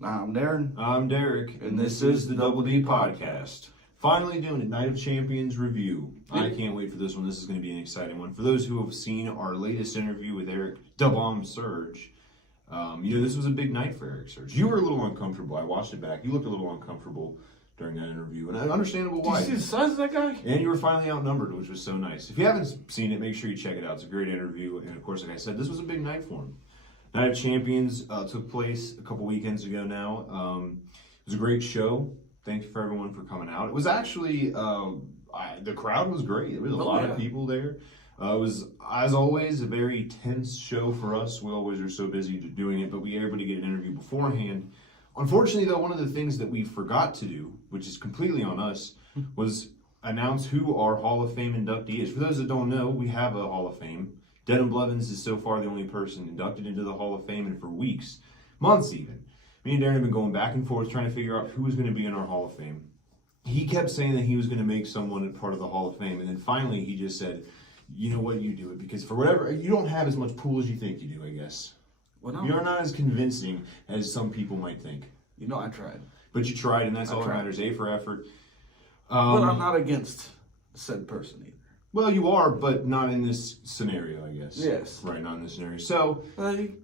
I'm Darren. I'm Derek, and this is the Double D Podcast. Finally doing a Night of Champions review. I can't wait for this one. This is going to be an exciting one. For those who have seen our latest interview with Eric Da Bomb Surge, this was a big night for Eric Surge. You were a little uncomfortable. I watched it back. You looked a little uncomfortable during that interview, and understandable why. Did you see the size of that guy? And you were finally outnumbered, which was so nice. If you haven't seen it, make sure you check it out. It's a great interview, and of course, like I said, this was a big night for him. Night of Champions took place a couple weekends ago now. It was a great show. Thank you for everyone for coming out. It was actually, the crowd was great. There was a lot of people there. It was, as always, a very tense show for us. We always are so busy doing it, but we were able to get an interview beforehand. Unfortunately, though, one of the things that we forgot to do, which is completely on us, was announce who our Hall of Fame inductee is. For those that don't know, we have a Hall of Fame. Denham Blevins is so far the only person inducted into the Hall of Fame, and for weeks, months even, me and Darren have been going back and forth trying to figure out who was going to be in our Hall of Fame. He kept saying that he was going to make someone a part of the Hall of Fame, and then finally he just said, you know what, you do it, because for whatever, you don't have as much pull as you think you do, I guess. Well, no. You're not as convincing as some people might think. I tried. But you tried, and that's all that matters, A for effort. But I'm not against said person either. Well, you are, but not in this scenario, I guess. Yes. Right, not in this scenario. So, you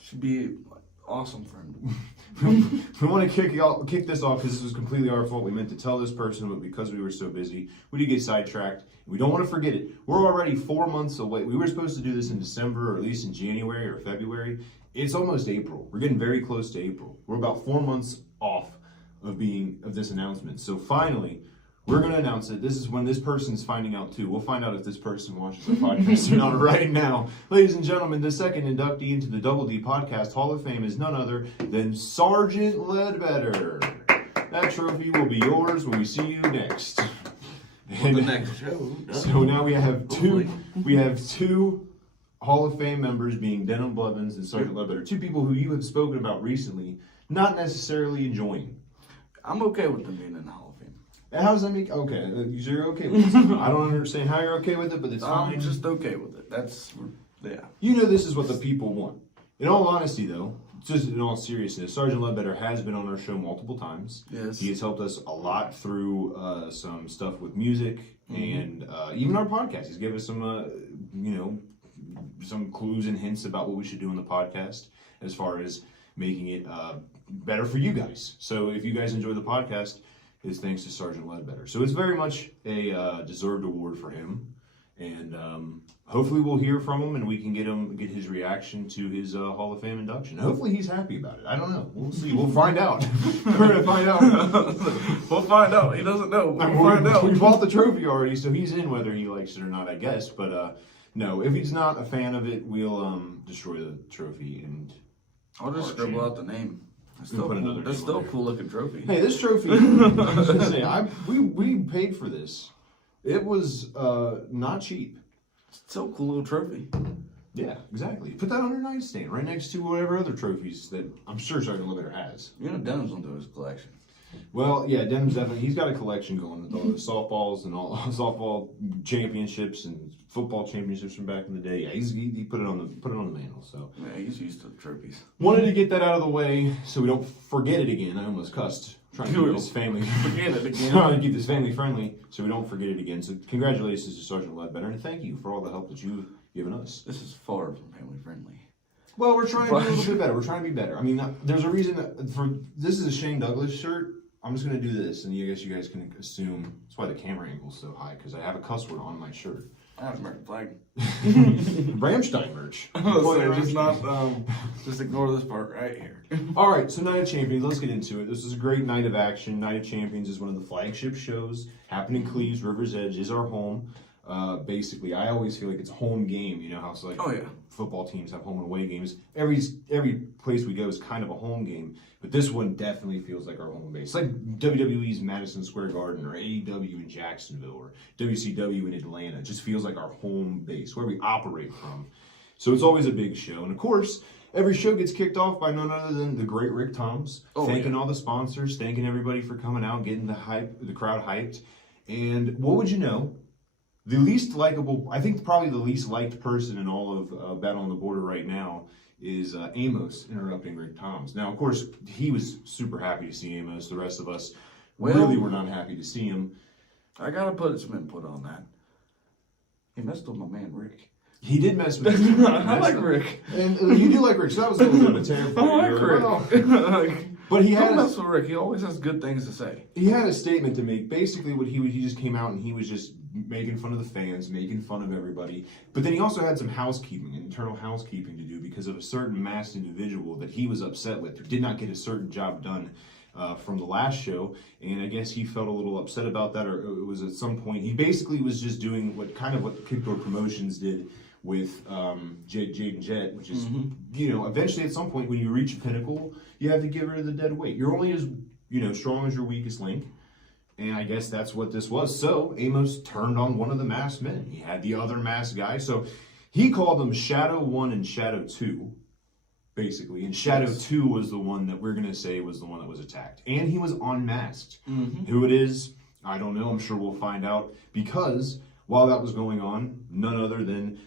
should be awesome for him. We want to kick this off because this was completely our fault. We meant to tell this person, but because we were so busy, we did get sidetracked. We don't want to forget it. We're already 4 months away. We were supposed to do this in December, or at least in January or February. It's almost April. We're getting very close to April. We're about 4 months off of this announcement. So finally, we're going to announce it. This is when this person's finding out too. We'll find out if this person watches our podcast or not right now. Ladies and gentlemen, the second inductee into the Double D Podcast Hall of Fame is none other than Sergeant Ledbetter. That trophy will be yours when we see you next. And the next show. So now we have two Hall of Fame members, being Denham Blevins and Sergeant Ledbetter. Two people who you have spoken about recently, not necessarily enjoying. I'm okay with them being in the Hall of Fame. How does that make... Okay, you're okay with this. I don't understand how you're okay with it, but it's fine. I'm just okay with it. Yeah. You know this is what the people want. In all honesty, though, just in all seriousness, Sergeant Ledbetter has been on our show multiple times. Yes. He has helped us a lot through some stuff with music and even our podcast. He's given us some, some clues and hints about what we should do in the podcast as far as making it better for you guys. So if you guys enjoy the podcast, it's thanks to Sergeant Ledbetter. So it's very much a deserved award for him. And hopefully we'll hear from him and we can get his reaction to his Hall of Fame induction. Hopefully he's happy about it. I don't know. We'll see. We'll find out. We're going to find out. We'll find out. He doesn't know. We'll find out. We bought the trophy already, so he's in whether he likes it or not, I guess. But no, if he's not a fan of it, we'll destroy the trophy. And I'll just scribble out the name. That's still a cool looking trophy. Hey, this trophy, I was going to say, we paid for this. It was not cheap. It's still a cool little trophy. Yeah, exactly. Put that on your nightstand, right next to whatever other trophies that I'm sure Sergeant Ledbetter has. Denham's into his collection. Well, yeah, Denham's definitely, he's got a collection going with all the softballs and all softball championships and football championships from back in the day. Yeah, he put it on the mantle. So yeah, he's used to the trophies. Wanted to get that out of the way so we don't forget it again. I almost cussed. Trying to keep this family trying to keep this family friendly so we don't forget it again. So congratulations to Sergeant Ledbetter and thank you for all the help that you've given us. This is far from family friendly. Well, we're trying to be a little bit better. We're trying to be better. I mean, there's a reason this is a Shane Douglas shirt. I'm just going to do this, and I guess you guys can assume that's why the camera angle's so high, because I have a cuss word on my shirt. I have American flag. Rammstein merch. Just ignore this part right here. All right, so Night of Champions, let's get into it. This is a great night of action. Night of Champions is one of the flagship shows. Happened in Cleves, River's Edge is our home. Basically, I always feel like it's a home game. You know how it's like football teams have home and away games. Every place we go is kind of a home game, but this one definitely feels like our home base. It's like WWE's Madison Square Garden or AEW in Jacksonville or WCW in Atlanta. It just feels like our home base, where we operate from. So it's always a big show. And of course, every show gets kicked off by none other than the great Rick Toms, thanking all the sponsors, thanking everybody for coming out, getting the crowd hyped. And what would you know? The least likable, I think probably the least liked person in all of Battle on the Border right now is Amos interrupting Rick Toms. Now, of course, he was super happy to see Amos. The rest of us really were not happy to see him. I gotta put some input on that. He messed with my man Rick. He did mess with him. I like Rick. And you do like Rick, so that was a little bit of a tear for you. I like Rick. Well, but he had don't mess with Rick. He always has good things to say. He had a statement to make. Basically, what he just came out and he was just making fun of the fans, making fun of everybody. But then he also had some housekeeping, internal housekeeping to do because of a certain masked individual that he was upset with who did not get a certain job done from the last show. And I guess he felt a little upset about that, or it was at some point. He basically was just doing what Kickdoor Promotions did with Jade and Jet, which is, eventually at some point when you reach a pinnacle, you have to get rid of the dead weight. You're only as, strong as your weakest link. And I guess that's what this was. So Amos turned on one of the masked men. He had the other masked guy. So he called them Shadow 1 and Shadow 2, basically. And Shadow 2 was the one that we're going to say was the one that was attacked. And he was unmasked. Who it is, I don't know. I'm sure we'll find out. Because while that was going on, none other than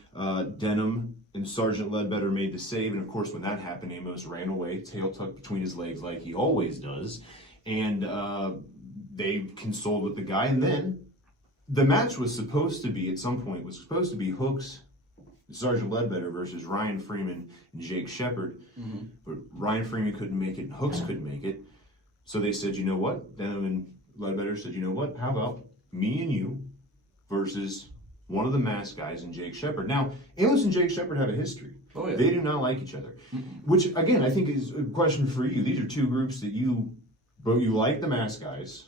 Denim and Sergeant Ledbetter made the save. And of course, when that happened, Amos ran away, tail tucked between his legs like he always does. And they consoled with the guy. And then the match was supposed to be, at some point, Hooks, Sergeant Ledbetter versus Ryan Freeman and Jake Shepard. But Ryan Freeman couldn't make it and Hooks couldn't make it. So they said, you know what? Denim and Ledbetter said, you know what? How about me and you versus one of the masked guys and Jake Shepard. Now, Amos and Jake Shepard have a history. Oh, yeah. They do not like each other. Which, again, I think is a question for you. These are two groups that you like the masked guys,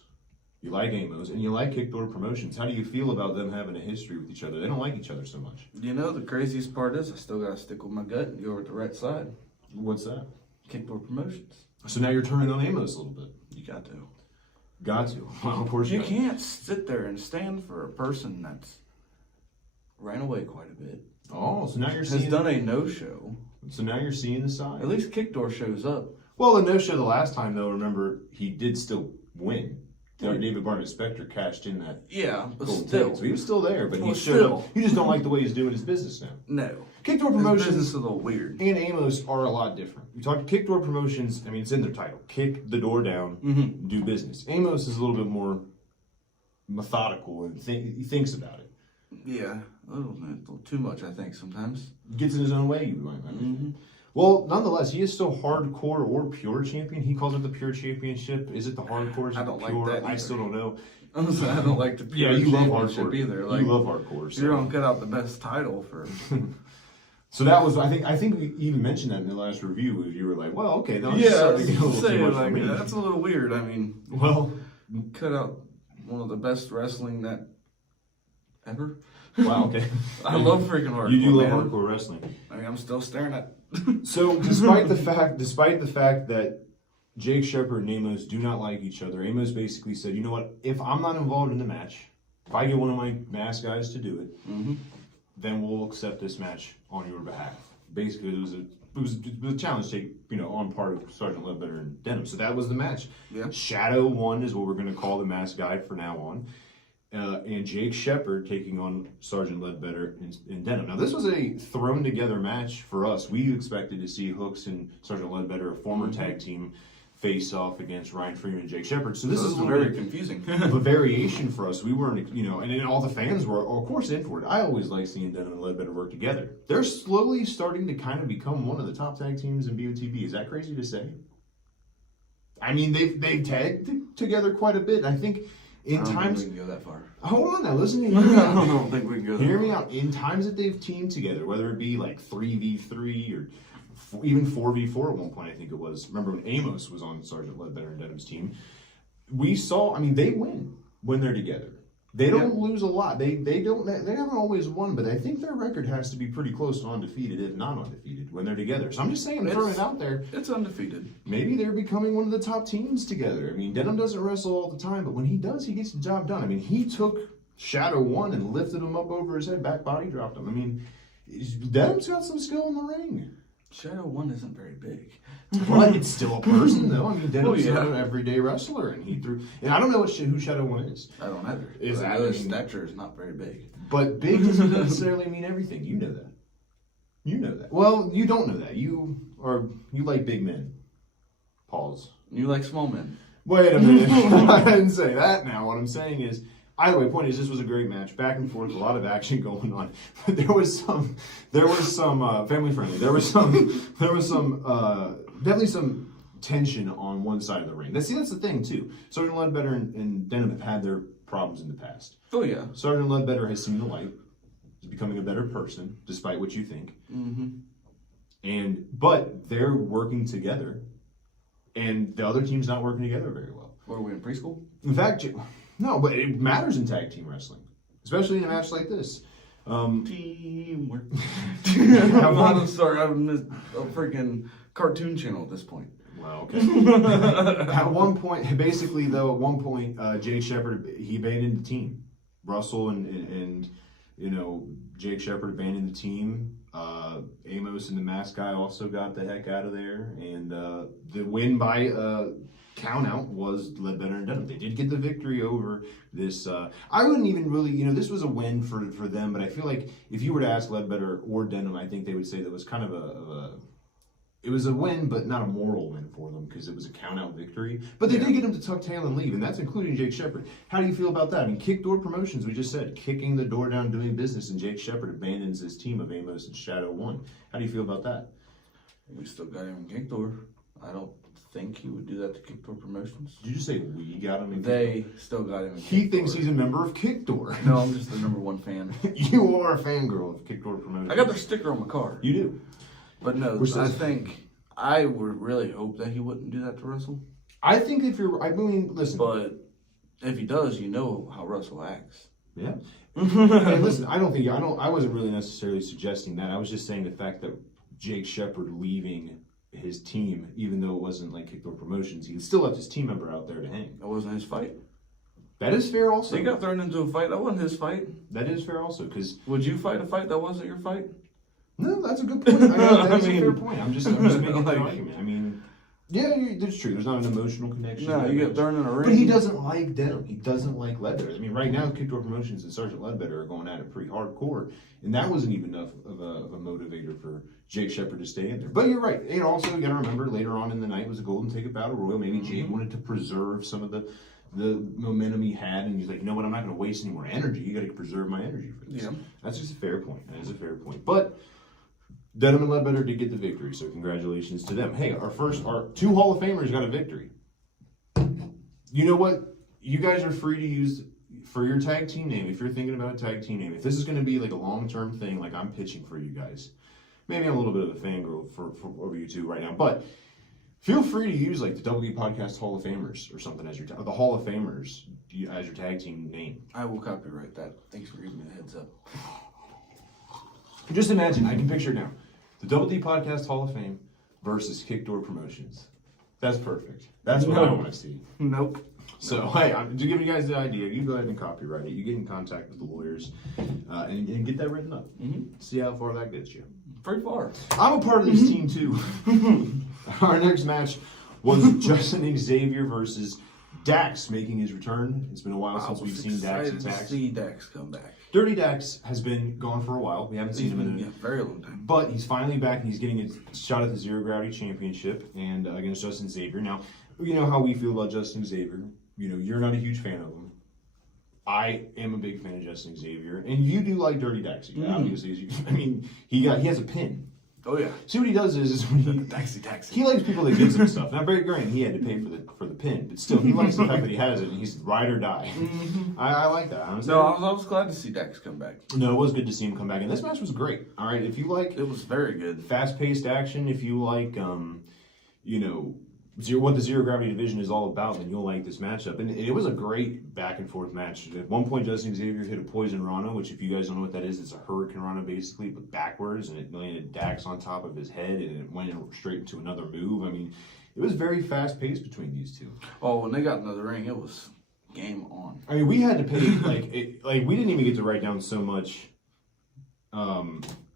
you like Amos, and you like Kickdoor Promotions. How do you feel about them having a history with each other? They don't like each other so much. The craziest part is I still got to stick with my gut and go with the right side. What's that? Kickdoor Promotions. So now you're turning on Amos a little bit. You got to. Got to. Well, of course you can't sit there and stand for a person that's ran away quite a bit. Oh, so now you're seeing... Has done a no-show. So now you're seeing the side. At least Kickdoor shows up. Well, the no-show the last time, though, remember, he did still win. David Barnett Spector cashed in that. Yeah, but still. Ticket. So he was still there, but he showed up. You just don't like the way he's doing his business now. No. Kickdoor Promotions his business is a little weird. And Amos are a lot different. We talk Kickdoor Promotions, I mean, it's in their title. Kick the door down, do business. Amos is a little bit more methodical and he thinks about it. Yeah, a little too much, I think, sometimes. Gets in his own way, you might. Well, nonetheless, he is still hardcore or pure champion. He calls it the pure championship. Is it the hardcore? I don't pure? like that either. I still don't know. Honestly, I don't like the pure you love championship hardcore either. Like, you love hardcore. So. You don't cut out the best title for... So that was, I think we even mentioned that in the last review. You were like, well, okay, that was starting to get a little too much for me. That's a little weird. I mean, cut out one of the best wrestling that ever. Wow, okay. I love freaking hardcore. You do love hardcore wrestling. I mean, I'm still staring at. So, despite the fact that Jake Shepard and Amos do not like each other, Amos basically said, you know what? If I'm not involved in the match, if I get one of my masked guys to do it, then we'll accept this match on your behalf. Basically, it was a challenge take, on part of Sergeant Ledbetter and Denim. So that was the match. Yeah. Shadow 1 is what we're going to call the masked guy for now on. And Jake Shepard taking on Sergeant Ledbetter and Denim. Now, this was a thrown together match for us. We expected to see Hooks and Sergeant Ledbetter, a former tag team, face off against Ryan Freeman and Jake Shepard. So this is very confusing. of a variation for us. We weren't, and then all the fans were, of course, in for it. I always like seeing Denim and Ledbetter work together. They're slowly starting to kind of become one of the top tag teams in BOTB. Is that crazy to say? I mean, they've tagged together quite a bit. I think in times... I don't think we can go that far. Hold on now, listen to me. I don't think we can go that far. Hear me out. In times that they've teamed together, whether it be like 3v3 or even 4v4 at one point, I think it was. Remember when Amos was on Sergeant Ledbetter and Denim's team? We saw, they win when they're together. They don't lose a lot. They haven't always won, but I think their record has to be pretty close to undefeated, if not undefeated, when they're together. So I'm just saying, throwing it out there. It's undefeated. Maybe they're becoming one of the top teams together. Denim doesn't wrestle all the time, but when he does, he gets the job done. He took Shadow 1 and lifted him up over his head, back body dropped him. Denim's got some skill in the ring. Shadow 1 isn't very big. But it's still a person, though. Denim's an everyday wrestler, and he threw. And I don't know who Shadow 1 is. I don't either. His stature is not very big. But big doesn't necessarily mean everything. You know that. Well, you don't know that. or you like big men? Pause. You like small men. Wait a minute. I didn't say that now. What I'm saying is, either way, point is this was a great match. Back and forth, a lot of action going on. But there was some family friendly. There was definitely some tension on one side of the ring. That's the thing too. Sergeant Ledbetter and Denham have had their problems in the past. Oh yeah. Sergeant Ledbetter has seen the light. He's becoming a better person, despite what you think. Mm-hmm. But they're working together, and the other team's not working together very well. What are we in preschool? In fact, no, but it matters in tag team wrestling, especially in a match like this. Teamwork. I'm sorry, I'm a freaking cartoon channel at this point. Well, okay. At one point, Jake Shepard, he abandoned the team. Russell and Jake Shepard abandoned the team. Amos and the mask guy also got the heck out of there, and the win by count out was Ledbetter and Denham. They did get the victory over this. I wouldn't even really, this was a win for them, but I feel like if you were to ask Ledbetter or Denham, I think they would say that was kind of it was a win, but not a moral win for them because it was a count-out victory. But they did get him to tuck tail and leave, and that's including Jake Shepard. How do you feel about that? I mean, kick door promotions, we just said, kicking the door down, doing business, and Jake Shepard abandons his team of Amos and Shadow 1. How do you feel about that? We still got him in kick door. I don't think he would do that to kick door promotions. Did you just say we got him in They still got him in He kick thinks door. he's a member of Kick Door. No, I'm just the #1 fan. You are a fangirl of Kick Door promotions. I got their sticker on my car. You do. But no, I would really hope that he wouldn't do that to Russell. I think listen. But if he does, you know how Russell acts. Yeah. Hey, listen, I wasn't really necessarily suggesting that. I was just saying the fact that Jake Shepard leaving his team, even though it wasn't like Kick Door Promotions, he still left his team member out there to hang. That wasn't his fight. That is fair also. He got thrown into a fight. That wasn't his fight. That is fair also, because... Would you fight a fight that wasn't your fight? No, that's a good point. That's a fair point. I'm just making an argument. I mean, yeah, that's true. There's not an emotional connection. No, you get thrown in a ring. But he doesn't like Denham. He doesn't like Ledbetter. I mean, right now, Kick Door Promotions and Sergeant Ledbetter are going at it pretty hardcore, and that wasn't even enough of a motivator for Jake Shepard to stay in there. But you're right. And also, you got to remember, later on in the night was a Golden Ticket Battle Royal. Maybe Jake wanted to preserve some of the momentum he had, and he's like, you know what, I'm not going to waste any more energy. You got to preserve my energy for this. Yeah. That's just a fair point. That is a fair point. But Denham and Ledbetter did get the victory, so congratulations to them. Hey, our 2 Hall of Famers got a victory. You know what? You guys are free to use for your tag team name, if you're thinking about a tag team name. If this is going to be like a long-term thing, like I'm pitching for you guys. Maybe I'm a little bit of a fangirl for over you two right now, but feel free to use like the WWE Podcast Hall of Famers or something as your the Hall of Famers as your tag team name. I will copyright that. Thanks for giving me the heads up. Just imagine, I can picture it now. The WWE Podcast Hall of Fame versus Kick Door Promotions. That's perfect. That's what I want to see. Nope. So, hey, I'm to give you guys the idea. You go ahead and copyright it. You get in contact with the lawyers and get that written up. See how far that gets you. Pretty far. I'm a part of this team, too. Our next match was Justin Xavier versus Dax making his return. It's been a while since we've seen Dax and Dax. See Dax come back. Dirty Dax has been gone for a while. We haven't seen him in a very long time. But he's finally back, and he's getting a shot at the Zero Gravity Championship and against Justin Xavier. Now, you know how we feel about Justin Xavier. You know, you're not a huge fan of him. I am a big fan of Justin Xavier, and you do like Dirty Dax. Obviously, I mean, he has a pin. Oh yeah. See what he does is when he likes people that gives him stuff. Now, very granted, he had to pay for the pin, but still, he likes the fact that he has it, and he's ride or die. I like that. Honestly. No, I was glad to see Dax come back. No, it was good to see him come back, and this match was great. All right, if you like, it was very good, fast-paced action. If you like, what the Zero Gravity division is all about, then you'll like this matchup. And it was a great back-and-forth match. At one point, Justin Xavier hit a Poison Rana, which if you guys don't know what that is, it's a Hurricane Rana basically, but backwards, and it landed Dax on top of his head, and it went straight into another move. I mean, it was very fast-paced between these two. Oh, when they got into the ring, it was game on. I mean, we had to pay, we didn't even get to write down so much,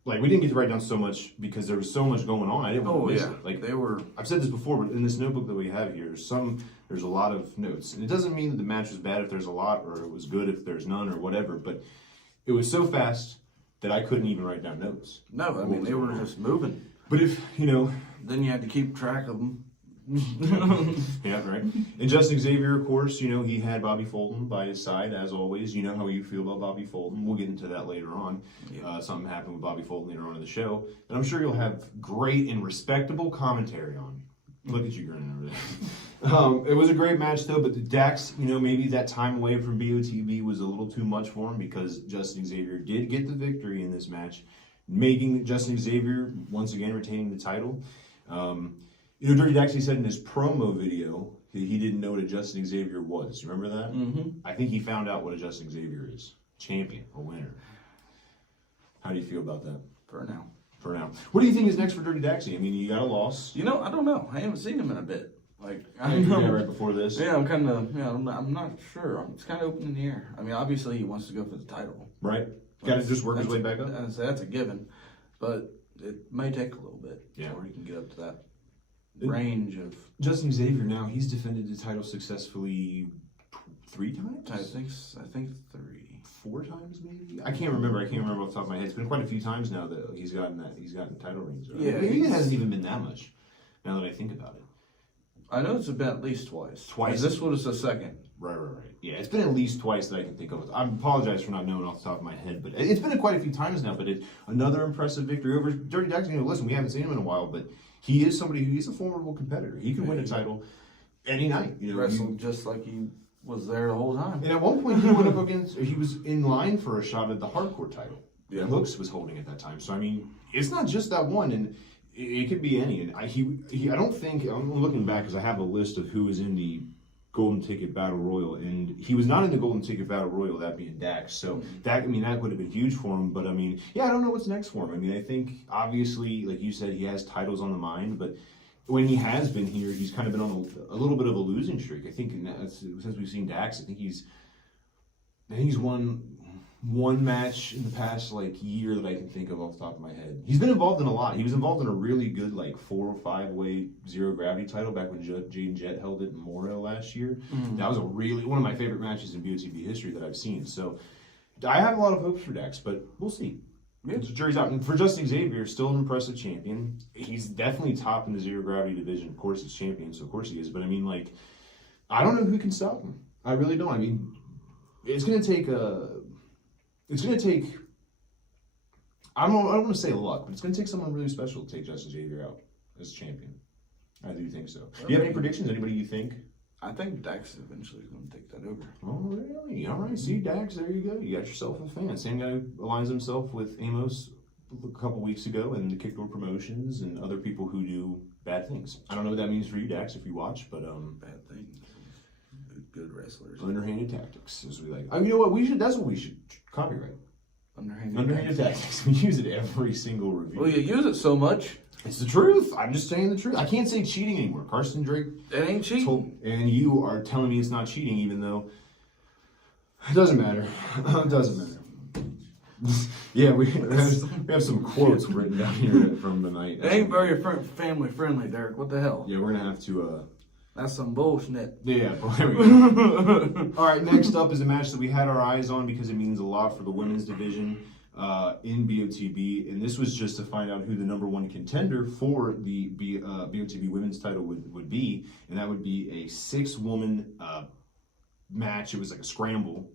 we didn't get to write down so much because there was so much going on. I didn't want to miss it. I've said this before, but in this notebook that we have here, there's a lot of notes. And it doesn't mean that the match was bad if there's a lot, or it was good if there's none, or whatever. But it was so fast that I couldn't even write down notes. No, I mean, they were just moving. But if, then you had to keep track of them. Yeah, right. And Justin Xavier, of course, he had Bobby Fulton by his side, as always. You know how you feel about Bobby Fulton. We'll get into that later on. Yeah. Something happened with Bobby Fulton later on in the show. And I'm sure you'll have great and respectable commentary on. Look at you grinning over there. It was a great match, though, but the Dax, maybe that time away from BOTB was a little too much for him because Justin Xavier did get the victory in this match, making Justin Xavier, once again, retaining the title. Dirty Dax, he said in his promo video, he didn't know what a Justin Xavier was. You remember that? Mm-hmm. I think he found out what a Justin Xavier is. Champion, a winner. How do you feel about that? For now. For now. What do you think is next for Dirty Daxie? I mean, you got a loss. I don't know. I haven't seen him in a bit. Right before this. Yeah, I'm kind of, I'm not sure. It's kind of open in the air. I mean, obviously he wants to go for the title. Right. Got to just work his way back up. That's a given, but it may take a little bit before he can get up to that range of. Justin Xavier now, he's defended the title successfully 3 times? I think 3. 4 times maybe? I can't remember off the top of my head. It's been quite a few times now that he's gotten title reigns. Right? Yeah, maybe it hasn't even been that much now that I think about it. I know it's been at least twice. This was the second. Right. Yeah, it's been at least twice that I can think of. I apologize for not knowing off the top of my head, but it's been quite a few times now. But it's another impressive victory over Dirty Daxie. Listen, we haven't seen him in a while, but he is somebody he's a formidable competitor. He can win a title any night. Wrestled just like he was there the whole time. And at one point, he was in line for a shot at the hardcore title. Yeah. Hooks was holding at that time. So, I mean, it's not just that one, and it could be any. And I don't think, I'm looking back because I have a list of who was in the Golden Ticket Battle Royal, and he was not in the Golden Ticket Battle Royal, that being Dax. So, that would have been huge for him. But, I mean, I don't know what's next for him. I mean, I think, obviously, like you said, he has titles on the mind, but when he has been here, he's kind of been on a little bit of a losing streak. I think since we've seen Dax, I think he's won one match in the past year that I can think of off the top of my head. He's been involved in a lot. He was involved in a really good 4 or 5 way zero gravity title back when Jade Jet held it in Memorial last year. Mm-hmm. That was one of my favorite matches in BOTB history that I've seen. So I have a lot of hopes for Dax, but we'll see. Yeah, so jury's out. And for Justin Xavier, still an impressive champion. He's definitely top in the zero gravity division. Of course, he's champion, so of course he is. But I mean, I don't know who can stop him. I really don't. I mean, it's going to take. I don't want to say luck, but it's going to take someone really special to take Justin Xavier out as champion. I do think so. Do you have any predictions? Anybody you think? I think Dax eventually is going to take that over. Oh, really? All right. See, Dax, there you go. You got yourself a fan. Same guy who aligns himself with Amos a couple weeks ago and the Kickdoor Promotions and other people who do bad things. I don't know what that means for you, Dax, if you watch, but bad things. Good wrestlers. Underhanded tactics, as we like. You know what? That's what we should copyright. Underhanded tactics. We use it every single review. Well, you use it so much. It's the truth. I'm just saying the truth. I can't say cheating anymore. Carson Drake. It ain't cheating. And you are telling me it's not cheating, even though it doesn't matter. It doesn't matter. Yeah, we have some quotes written down here from the night. It ain't very family friendly, Derek. What the hell? Yeah, we're gonna have to. That's some bullshit. Yeah, there we go. All right, next up is a match that we had our eyes on because it means a lot for the women's division in BOTB, and this was just to find out who the #1 contender for the BOTB women's title would be, and that would be a 6-woman match. It was like a scramble,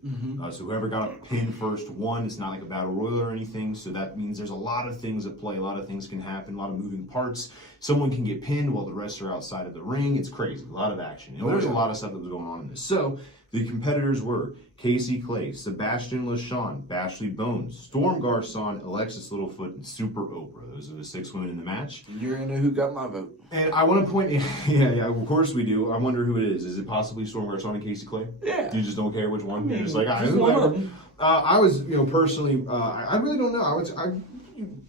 so whoever got a pin first won. It's not like a battle royal or anything, so that means there's a lot of things at play. A lot of things can happen, a lot of moving parts. Someone can get pinned while the rest are outside of the ring. It's crazy, a lot of action. And there's a lot of stuff that was going on in this. So the competitors were Casey Clay, Sebastian LaShawn, Bashley Bones, Storm Garcon, Alexis Littlefoot, and Super Oprah. Those are the 6 women in the match. You're going to know who got my vote. And I want to point, yeah, of course we do. I wonder who it is. Is it possibly Storm Garcon and Casey Clay? Yeah. You just don't care which one? You're just like, just one of them. I was, personally, I really don't know.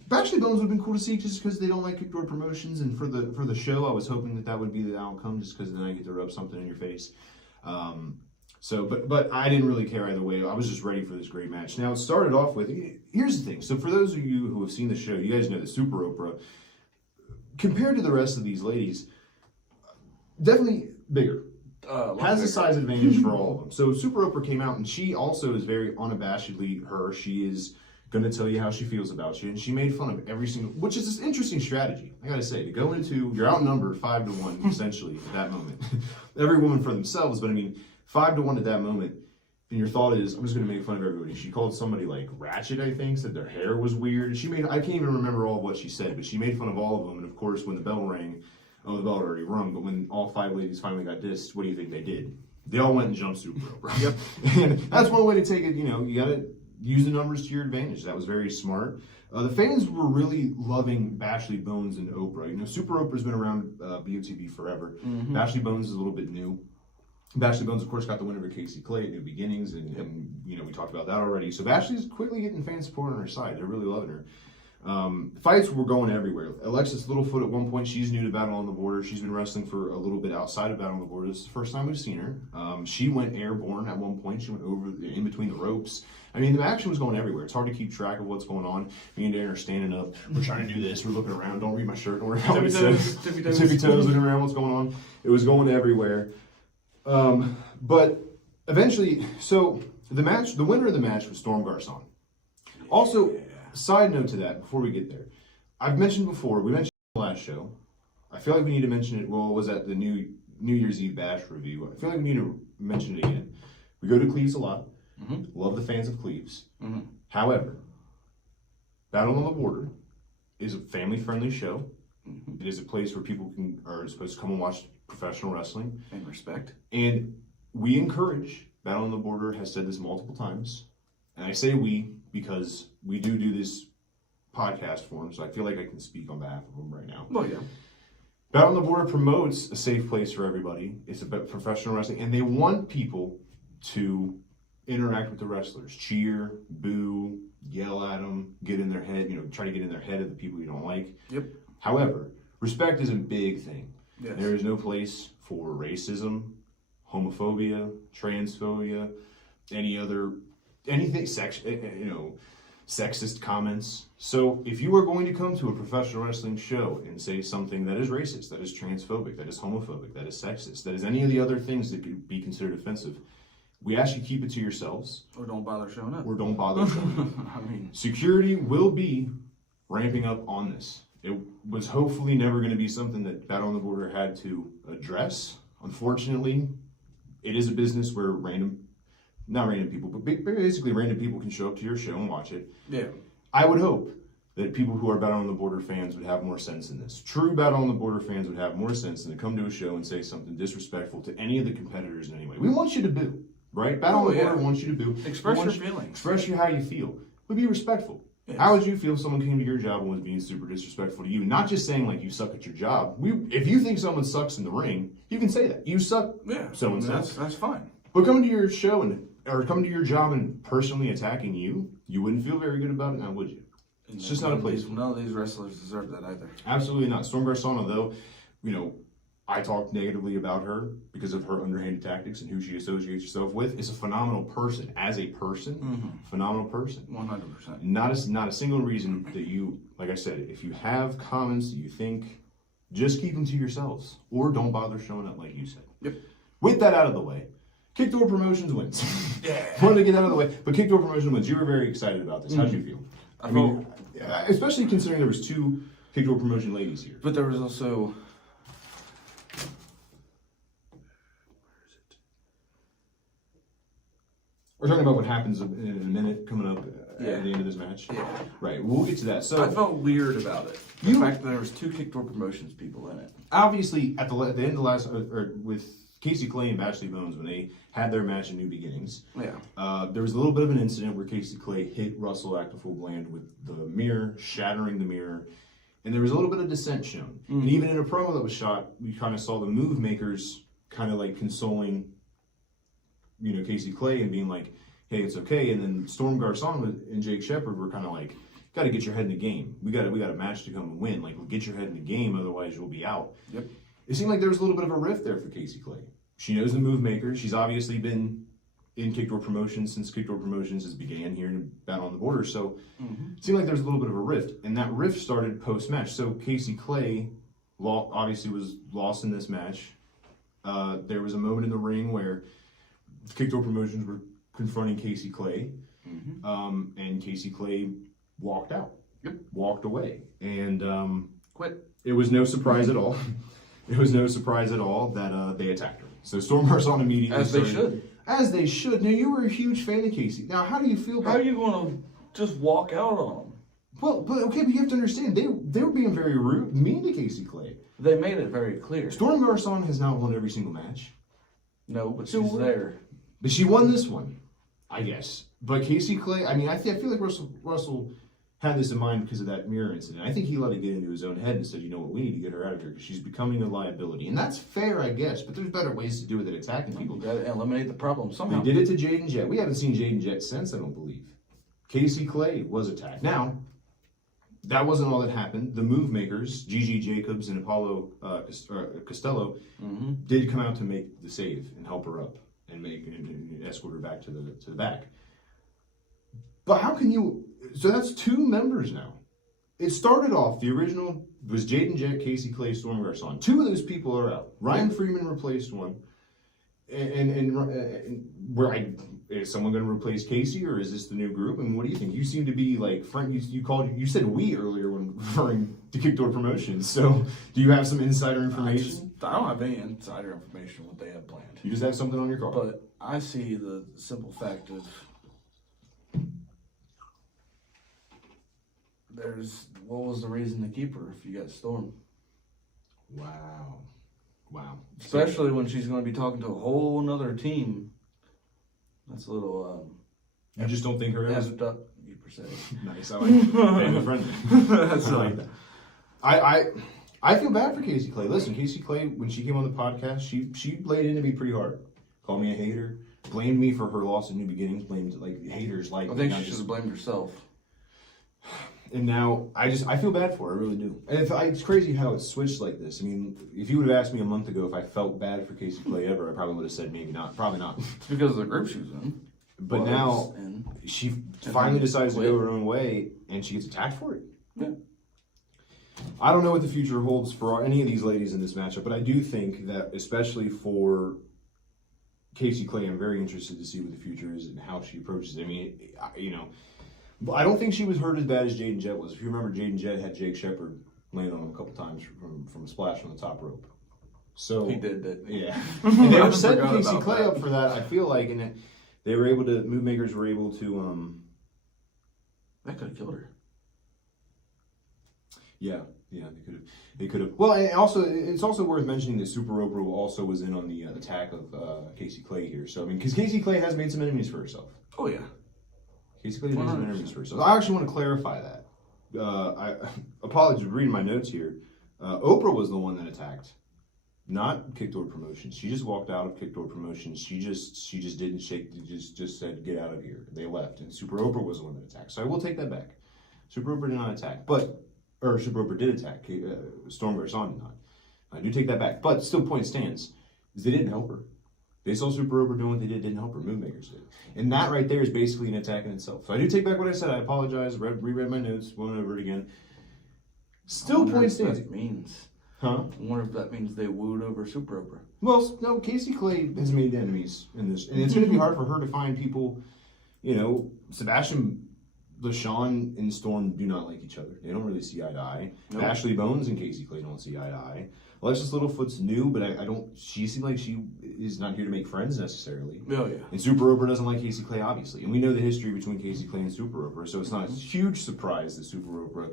Bashley Bones would have been cool to see just because they don't like Kickdoor Promotions, and for the show, I was hoping that would be the outcome, just because then I get to rub something in your face. But I didn't really care either way. I was just ready for this great match. Now, it started off with, here's the thing. So for those of you who have seen the show, you guys know that Super Oprah, compared to the rest of these ladies, definitely bigger. Has a size advantage for all of them. So Super Oprah came out, and she also is very unabashedly her. She is, going to tell you how she feels about you. And she made fun of every single, which is this interesting strategy, I got to say, to go into, you're outnumbered 5-1, essentially, at that moment. Every woman for themselves, but I mean, 5-1 at that moment. And your thought is, I'm just going to make fun of everybody. She called somebody like ratchet, I think, said their hair was weird. I can't even remember all of what she said, but she made fun of all of them. And of course, when the bell rang, the bell had already rung, but when all 5 ladies finally got dissed, what do you think they did? They all went and jumped super rope. Yep. And that's one way to take it, you got to use the numbers to your advantage. That was very smart. The fans were really loving Bashley Bones and Oprah. Super Oprah's been around BOTB forever. Mm-hmm. Bashley Bones is a little bit new. Bashley Bones, of course, got the win over Casey Clay at New Beginnings, and we talked about that already. So Bashley's quickly getting fan support on her side. They're really loving her. Fights were going everywhere. Alexis Littlefoot, at one point, she's new to Battle on the Border. She's been wrestling for a little bit outside of Battle on the Border. This is the first time we've seen her. She went airborne at one point. She went over in between the ropes. I mean, the action was going everywhere. It's hard to keep track of what's going on. Me and Darren are standing up. We're trying to do this. We're looking around. Don't read my shirt. Don't worry about what it says. Tippy toes, looking around what's going on. It was going everywhere. But eventually, so the winner of the match was Storm Garcon. Also, side note to that, before we get there, I've mentioned before, we mentioned in the last show, I feel like we need to mention it, well, it was at the New Year's Eve Bash review. I feel like we need to mention it again. We go to Cleves a lot. Mm-hmm. Love the fans of Cleves. Mm-hmm. However, Battle on the Border is a family-friendly show. Mm-hmm. It is a place where people are supposed to come and watch professional wrestling. And respect. And we encourage, Battle on the Border has said this multiple times, and I say we because we do this podcast for them, so I feel like I can speak on behalf of them right now. Well, yeah. Battle on the Border promotes a safe place for everybody. It's about professional wrestling, and they want people to interact with the wrestlers, cheer, boo, yell at them, get in their head, try to get in their head of the people you don't like. Yep. However, respect is a big thing. Yes. There is no place for racism, homophobia, transphobia, anything, sexist comments. So if you are going to come to a professional wrestling show and say something that is racist, that is transphobic, that is homophobic, that is sexist, that is any of the other things that could be considered offensive, we ask you keep it to yourselves. Or don't bother showing up. I mean, security will be ramping up on this. It was hopefully never going to be something that Battle on the Border had to address. Unfortunately, it is a business where not random people, but basically random people can show up to your show and watch it. Yeah. I would hope that people who are Battle on the Border fans would have more sense in this. True Battle on the Border fans would have more sense than to come to a show and say something disrespectful to any of the competitors in any way. We want you to boo, right? Battle on the Border wants you to boo. Express your feelings. Express how you feel. But be respectful. Yes. How would you feel if someone came to your job and was being super disrespectful to you? Not just saying like you suck at your job. If you think someone sucks in the ring, you can say that. You suck. Yeah. So-and-so. That's fine. But coming to your show or coming to your job and personally attacking you wouldn't feel very good about it now, would you? It's just not a place. None of these wrestlers deserve that either. Absolutely not. Storm Garcon, though, I talked negatively about her because of her underhanded tactics and who she associates herself with. Is a phenomenal person. As a person, phenomenal person. 100%. Not a single reason that you, like I said, if you have comments that you think, just keep them to yourselves. Or don't bother showing up like you said. Yep. With that out of the way, Kickdoor Promotions wins. Yeah. Wanted to get out of the way, but Kickdoor Promotions wins. You were very excited about this. How did you feel? I mean, especially considering there was 2 Kickdoor Promotion ladies here. But there was also... We're talking about what happens in a minute coming up at the end of this match. Yeah. Right. We'll get to that. So I felt weird about it. The fact that there was 2 Kickdoor Promotions people in it. Obviously, at the end of the last, or with Casey Clay and Bashley Bones, when they had their match in New Beginnings, there was a little bit of an incident where Casey Clay hit Russell Actiful Bland with the mirror, shattering the mirror, and there was a little bit of dissent shown. And even in a promo that was shot, we kind of saw the move makers kind of like consoling Casey Clay and being like, hey, it's okay. And then Storm Garcon and Jake Shepard were kind of like, got to get your head in the game. We got a match to come and win. Like, get your head in the game, otherwise you'll be out. Yep. It seemed like there was a little bit of a rift there for Casey Clay. She knows the move maker. She's obviously been in Kickdoor Promotions since Kickdoor Promotions has began here in Battle on the Border. So it seemed like there was a little bit of a rift. And that rift started post-match. So Casey Clay obviously was lost in this match. There was a moment in the ring where Kickdoor Promotions were confronting Casey Clay. And Casey Clay walked out. Yep. Walked away. And Quit. it was no surprise at all. It was no surprise at all that they attacked her. So Storm Garcon immediately As they should. As they should. Now, you were a huge fan of Casey. Now, how do you feel about... How are you going to just walk out on them? Well, but you have to understand, they were being very rude, mean to Casey Clay. They made it very clear. Storm Garcon has not won every single match. No, but she's there. But she won this one, I guess. But Casey Clay, I mean, I feel like Russell had this in mind because of that mirror incident. I think he let it get into his own head and said, you know what, we need to get her out of here because she's becoming a liability. And that's fair, I guess, but there's better ways to do it than attacking people. You got to eliminate the problem somehow. They did it to Jaden Jett. We haven't seen Jaden Jett since, I don't believe. Casey Clay was attacked. Now, that wasn't all that happened. The move makers, Gigi Jacobs and Apollo Costello, did come out to make the save and help her up and escort her back to the back. But how can you? So that's 2 members now. It started off, the original was Jaden Jett, Casey Clay, Storm Garcon. 2 of those people are out. Ryan Freeman replaced one. And is someone going to replace Casey, or is this the new group? And what do you think? You seem to be like you said we earlier when referring to Kickdoor Promotions. So do you have some insider information? I don't have any insider information what they have planned. You just have something on your card. But I see the simple fact of what was the reason to keep her if you got Storm? Wow. Especially when she's going to be talking to a whole nother team. That's a little. You just don't think her is effed up, you per se. Nice. I like it. Family friendly. That's I like that. I feel bad for Casey Clay. Listen, Casey Clay, when she came on the podcast, she laid into me pretty hard. Called me a hater. Blamed me for her loss at New Beginnings. Blamed haters like. I think she should have blamed herself. And now I feel bad for her. I really do. And it's crazy how it's switched like this. I mean, if you would have asked me a month ago if I felt bad for Casey Clay ever, I probably would have said maybe not. Probably not. It's because of the group she was in. But now she finally decides to go her own way, and she gets attacked for it. Yeah. I don't know what the future holds for any of these ladies in this matchup, but I do think that, especially for Casey Clay, I'm very interested to see what the future is and how she approaches it. I mean, I don't think she was hurt as bad as Jaden Jett was. If you remember, Jaden Jett had Jake Shepard land on him a couple times from a splash from the top rope. So he did that. Yeah. And they were setting Casey Clay up for that, I feel like, and they were able to, move makers were able to... that could have killed her. Yeah, they could have. Well, and it's also worth mentioning that Super Oprah also was in on the attack of Casey Clay here. So, I mean, because Casey Clay has made some enemies for herself. Oh, yeah. Casey Clay has made some enemies for herself. I actually want to clarify that. I apologize for reading my notes here. Oprah was the one that attacked, not Kickdoor Promotions. She just walked out of Kickdoor Promotions. She just didn't shake. Just said, get out of here. They left, and Super Oprah was the one that attacked. So I will take that back. Super Oprah did not attack, Super Oprah did attack. Storm Garcon did not. I do take that back, but still, point stands is they didn't help her. They saw Super Oprah doing what they didn't help her. Move makers did, and that right there is basically an attack in itself. So I do take back what I said. I apologize. Reread my notes. Went over it again. Still, point stands. What that means. Huh? I wonder if that means they wooed over Super Oprah. Well, no, Casey Clay has made enemies in this, and it's going to be hard for her to find people. You know, Sebastian LaShawn and Storm do not like each other. They don't really see eye to eye. Nope. Ashley Bones and Casey Clay don't see eye to eye. Alexis Littlefoot's new, but I don't. She seems like she is not here to make friends necessarily. Oh yeah. And Super Oprah doesn't like Casey Clay, obviously, and we know the history between Casey Clay and Super Oprah, so it's not a huge surprise that Super Oprah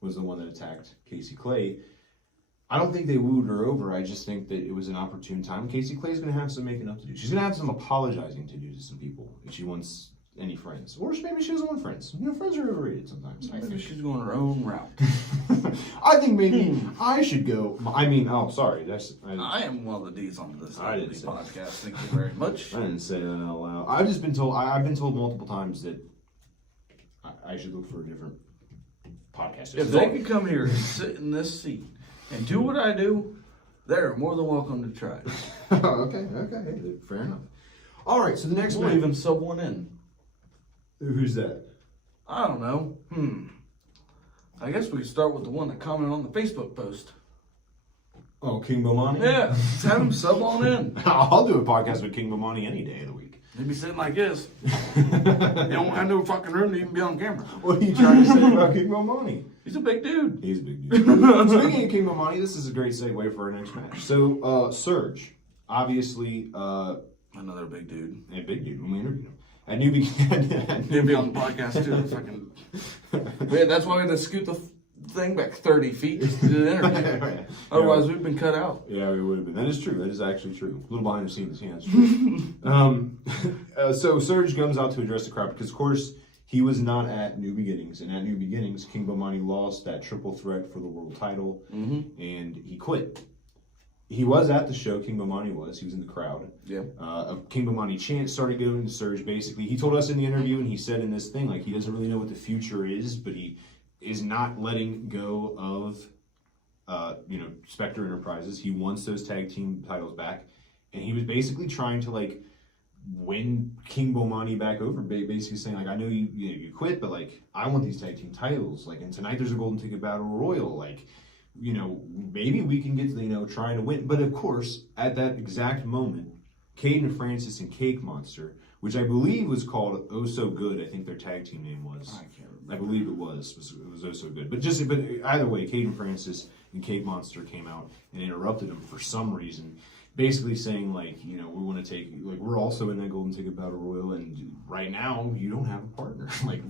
was the one that attacked Casey Clay. I don't think they wooed her over. I just think that it was an opportune time. Casey Clay's going to have some making up to do. She's going to have some apologizing to do to some people if she wants any friends, or maybe she doesn't want friends. You know, friends are overrated sometimes. Maybe she's going her own route. I think maybe I should go. I mean, sorry. I am one of the D's on this podcast. Thank you very much. I didn't say that out loud. I've just been told. I've been told multiple times that I should look for a different podcast. If they could come here and sit in this seat and do what I do, they're more than welcome to try. Okay, fair enough. All right, so the next we'll even sub one in. Who's that? I don't know. I guess we could start with the one that commented on the Facebook post. Oh, King Bomani? Yeah, let's have him sub on in. I'll do a podcast with King Bomani any day of the week. He'd be sitting like this. You don't have no fucking room to even be on camera. What are you trying to say about King Bomani? He's a big dude. He's a big dude. Speaking of King Bomani, this is a great segue for our next match. So, Surge, obviously, Another big dude. a big dude when we interviewed him. At New Beginnings. He'll be on the podcast too. Fucking. Yeah, that's why we had to scoot the thing back 30 feet just to do the interview. Otherwise, we'd been cut out. Yeah, we would have been. That is true. That is actually true. A little behind the scenes. Yeah, that's true. So Surge comes out to address the crowd because, of course, he was not at New Beginnings. And at New Beginnings, King Bomani lost that triple threat for the world title, and he quit. He was at the show, King Bomani was. He was in the crowd. Yeah. A King Bomani chant started going to Surge, basically. He told us in the interview, and he said in this thing, like, he doesn't really know what the future is, but he is not letting go of, Spectre Enterprises. He wants those tag team titles back. And he was basically trying to, like, win King Bomani back over, basically saying, like, I know you quit, but, like, I want these tag team titles. Like, and tonight there's a Golden Ticket Battle Royal. Like, maybe we can get to, trying to win. But, of course, at that exact moment, Caden Francis and Cake Monster, which I believe was called Oh So Good, I think their tag team name was. I can't remember. I believe it was Oh So Good. But either way, Caden Francis and Cake Monster came out and interrupted him for some reason, basically saying, like, we want to take, like, we're also in that Golden Ticket Battle Royal, and right now you don't have a partner. Like,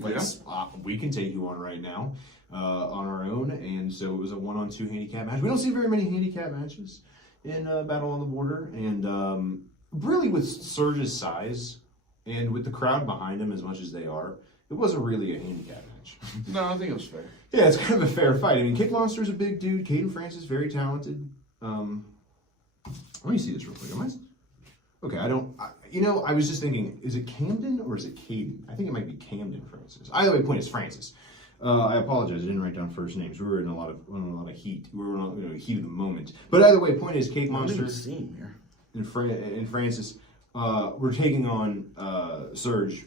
we can take you on right now on our own. And so it was a 1-on-2 handicap match. We don't see very many handicap matches in Battle on the Border, and really with Surge's size and with the crowd behind him as much as they are, it wasn't really a handicap match. No, I think it was fair. Yeah, it's kind of a fair fight. I mean, Kick Monster's a big dude. Caden Francis, very talented. Let me see this real quick. Okay, I was just thinking, is it Camden or is it Caden? I think it might be Camden Francis. Either way, point is Francis. I apologize, I didn't write down first names. We were in a lot of heat. We were in heat of the moment. But either way, point is, Cake Monster and Francis were taking on Surge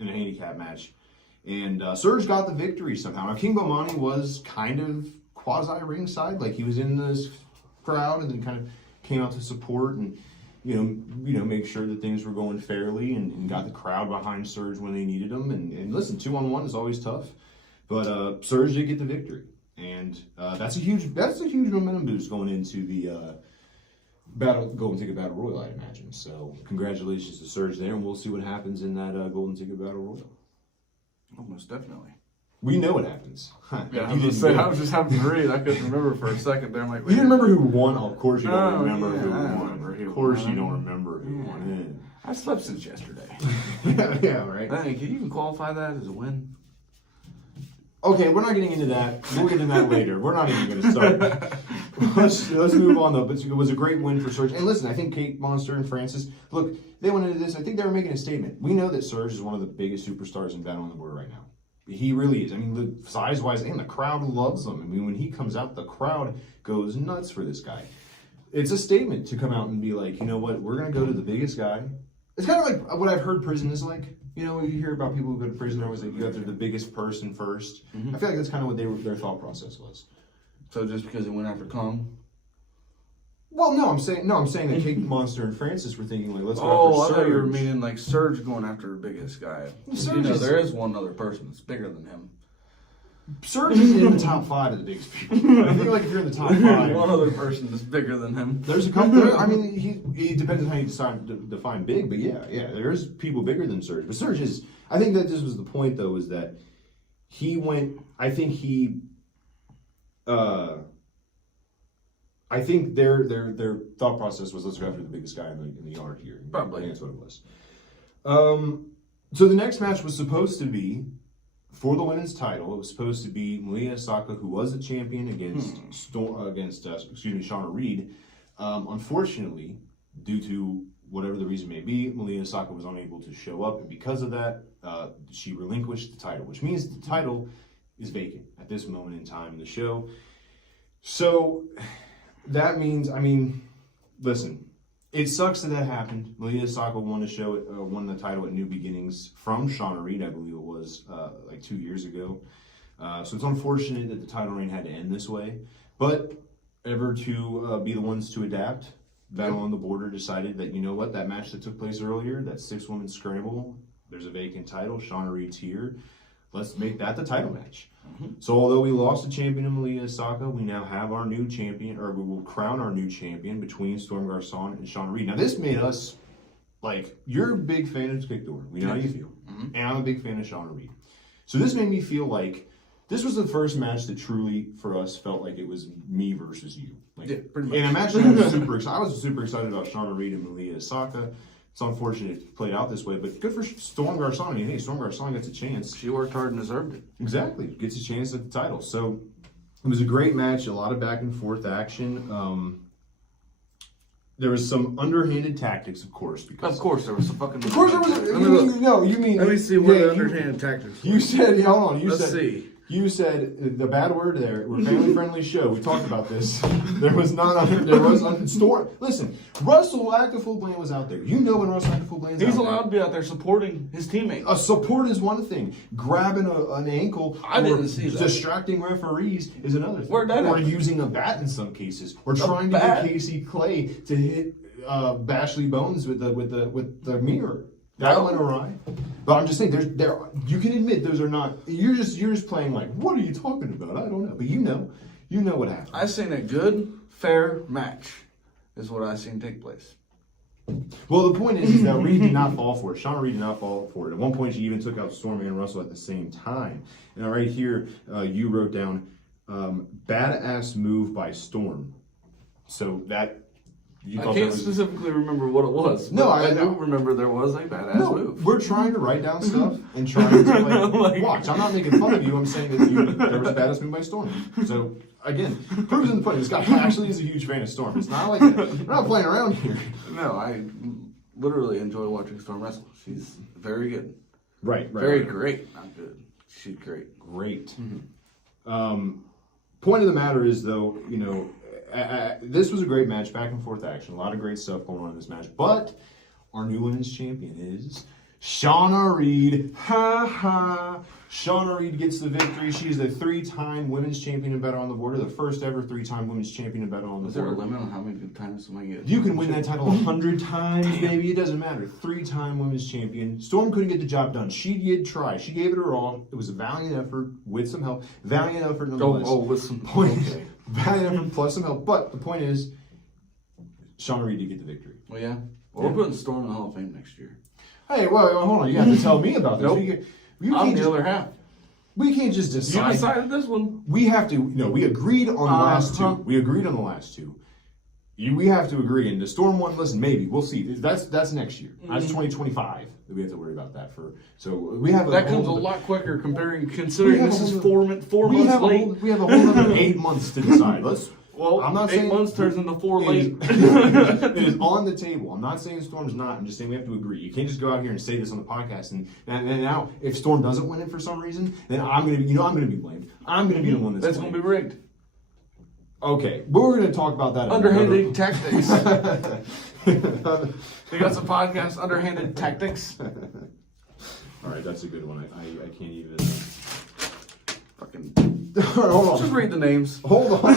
in a handicap match. And Surge got the victory somehow. Now, King Bomani was kind of quasi-ringside. Like, he was in this crowd and then kind of came out to support and, make sure that things were going fairly and got the crowd behind Surge when they needed them. And listen, 2-on-1 is always tough. But Surge did get the victory. And that's a huge momentum boost going into the Golden Ticket Battle Royal, I imagine. So congratulations to Surge there, and we'll see what happens in that Golden Ticket Battle Royal. Oh, most definitely. We know what happens. Yeah, I was just having to read. I couldn't remember for a second there. I'm like, you didn't remember who won? Oh, of course you don't remember who won. Of course you don't remember who won. I slept since yesterday. Yeah, right. Hey, can you even qualify that as a win? Okay, we're not getting into that. We'll get into that later. We're not even going to start. Let's move on, though. But it was a great win for Surge. And listen, I think Cake Monster and Francis, look, they went into this. I think they were making a statement. We know that Surge is one of the biggest superstars in Battle on the Border right now. He really is. I mean, size-wise, and the crowd loves him. I mean, when he comes out, the crowd goes nuts for this guy. It's a statement to come out and be like, you know what, we're going to go to the biggest guy. It's kind of like what I've heard prison is like. You hear about people who go to prison, they're always like, you go after the biggest person first. Mm-hmm. I feel like that's kind of what their thought process was. So just because it went after Kong? Well, no, I'm saying that Cake Monster and Francis were thinking, like, let's go after Surge. I thought you were meaning like Surge going after the biggest guy. There is one other person that's bigger than him. Surge is in the top 5 of the biggest people. I feel like if you're in the top 5, one other person that's bigger than him. There's a couple. I mean, he depends on how you decide to define big, but yeah, there's people bigger than Surge. But Surge is. I think that this was the point, though, is that he went. I think he. I think their thought process was, let's go after the biggest guy in the yard here. Probably. I think that's what it was. So the next match was supposed to be for the women's title. It was supposed to be Malia Asaka, who was the champion, against Shauna Reed. Unfortunately, due to whatever the reason may be, Malia Asaka was unable to show up, and because of that, she relinquished the title, which means the title is vacant at this moment in time in the show. So that means, listen, it sucks that happened. Malia Asaka won the title at New Beginnings from Shauna Reed, I believe it was, like 2 years ago. So it's unfortunate that the title reign had to end this way. But ever to be the ones to adapt, Battle on the Border decided that, you know what, that match that took place earlier, that 6-woman scramble, there's a vacant title, Shauna Reed's here. Let's make that the title match. So although we lost the champion in Malia Asaka, we now have our new champion, or we will crown our new champion between Storm Garcon and Shauna Reed. Now this made us, like, you're a big fan of Victor. We know how you feel. And I'm a big fan of Shauna Reed. So this made me feel like this was the first match that truly, for us, felt like it was me versus you. Like, yeah, pretty much. And a match that I was super excited about Shauna Reed and Malia Asaka. It's unfortunate it played out this way, but good for Storm Garcon. I mean, hey, Storm Garcon gets a chance. She worked hard and deserved it. Exactly. Gets a chance at the title. So it was a great match, a lot of back and forth action. There was some underhanded tactics, of course. Because Of course there was some fucking... Of course there was... You mean... Let me see what the underhanded tactics were. You said... Hold on. Let's see. You said the bad word there. We're a family-friendly show. We talked about this. There was Storm. Listen, Russell Actiful-Bland was out there. You know when Russell Actiful-Bland's He's out allowed there. to be out there supporting his teammates. A support is one thing. Grabbing an ankle I didn't see that. Distracting referees is another thing. Where'd that Or happen? using a bat in some cases. Or trying to get Casey Clay to hit Bashley Bones with the mirror. That went awry. But I'm just saying, you can admit those are not. You're just playing like, what are you talking about? I don't know. But you know what happened. I seen a good, fair match, is what I seen take place. Well, the point is that Reed did not fall for it. Shauna Reed did not fall for it. At one point, she even took out Storm and Russell at the same time. And right here, you wrote down badass move by Storm. So that. I can't specifically remember what it was. No, I do remember there was a badass move. We're trying to write down stuff and trying to watch. I'm not making fun of you. I'm saying that there was a badass move by Storm. So again, proves in the pudding. This guy actually is a huge fan of Storm. It's not like we're not playing around here. No, I literally enjoy watching Storm wrestle. She's very good. Right. Very great. Not good. She's great. Great. Point of the matter is, though, this was a great match, back and forth action, a lot of great stuff going on in this match. But our new women's champion is Shauna Reed. Ha ha! Shauna Reed gets the victory. She is the 3-time women's champion in Battle on the Border, the first ever 3-time women's champion in Battle on the Border. Is there a limit on how many good times somebody gets? You can win that title 100 times, baby. It doesn't matter. 3-time women's champion. Storm couldn't get the job done. She did try. She gave it her all. It was a valiant effort with some help. Valiant effort nonetheless. With some points. Okay. Valiant effort plus some help. But the point is, Shauna Reed did get the victory. Well, yeah. Well, we're putting Storm in the Hall of Fame next year. Hey, well, hold on. You have to tell me about this. Nope. I'm the other half. We can't just decide. You decided this one. We have to. No, we agreed on the last two. We agreed on the last two. We have to agree. And the Storm one, listen, maybe we'll see. That's next year. That's 2025 that we have to worry about that for. So we have that comes a lot quicker considering this is 4 months late. We have a whole other 8 months to decide. I'm not 8 saying months turns into 4 late. It is on the table. I'm not saying Storm's not. I'm just saying we have to agree. You can't just go out here and say this on the podcast and now if Storm doesn't win it for some reason, then I'm gonna be blamed. I'm gonna be the one that's gonna be rigged. Okay, but we're gonna talk about that. Underhanded tactics. We got some podcasts, underhanded tactics. All right, that's a good one. I can't even. Fucking. Hold on. Just read the names. Hold on.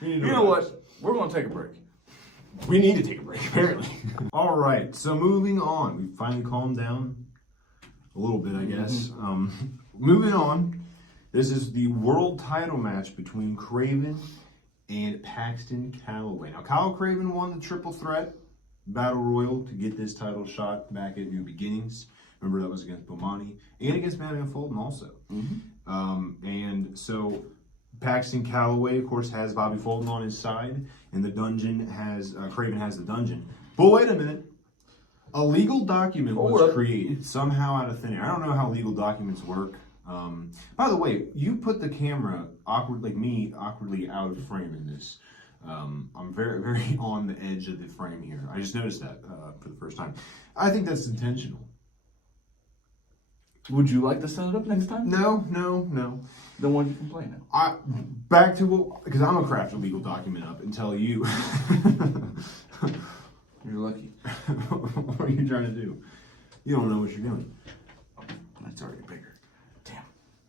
You know what? We're going to take a break. We need to take a break, apparently. All right, so moving on. We finally calmed down a little bit, I guess. Moving on. This is the world title match between Craven and Paxton Calloway. Now, Kyle Craven won the triple threat battle royal to get this title shot back at New Beginnings. Remember, that was against Bomani and against Van Fulton also. And so Paxton Calloway, of course, has Bobby Fulton on his side, and the dungeon has Craven has the dungeon. But wait a minute. A legal document was created somehow out of thin air. I don't know how legal documents work. By the way, you put the camera awkwardly out of frame in this. I'm very, very on the edge of the frame here. I just noticed that for the first time. I think that's intentional. Would you like to set it up next time? No. Then why do you complain now? Back to because I'm gonna craft a legal document up and tell you. You're lucky. What are you trying to do? You don't know what you're doing. That's already bigger. Damn.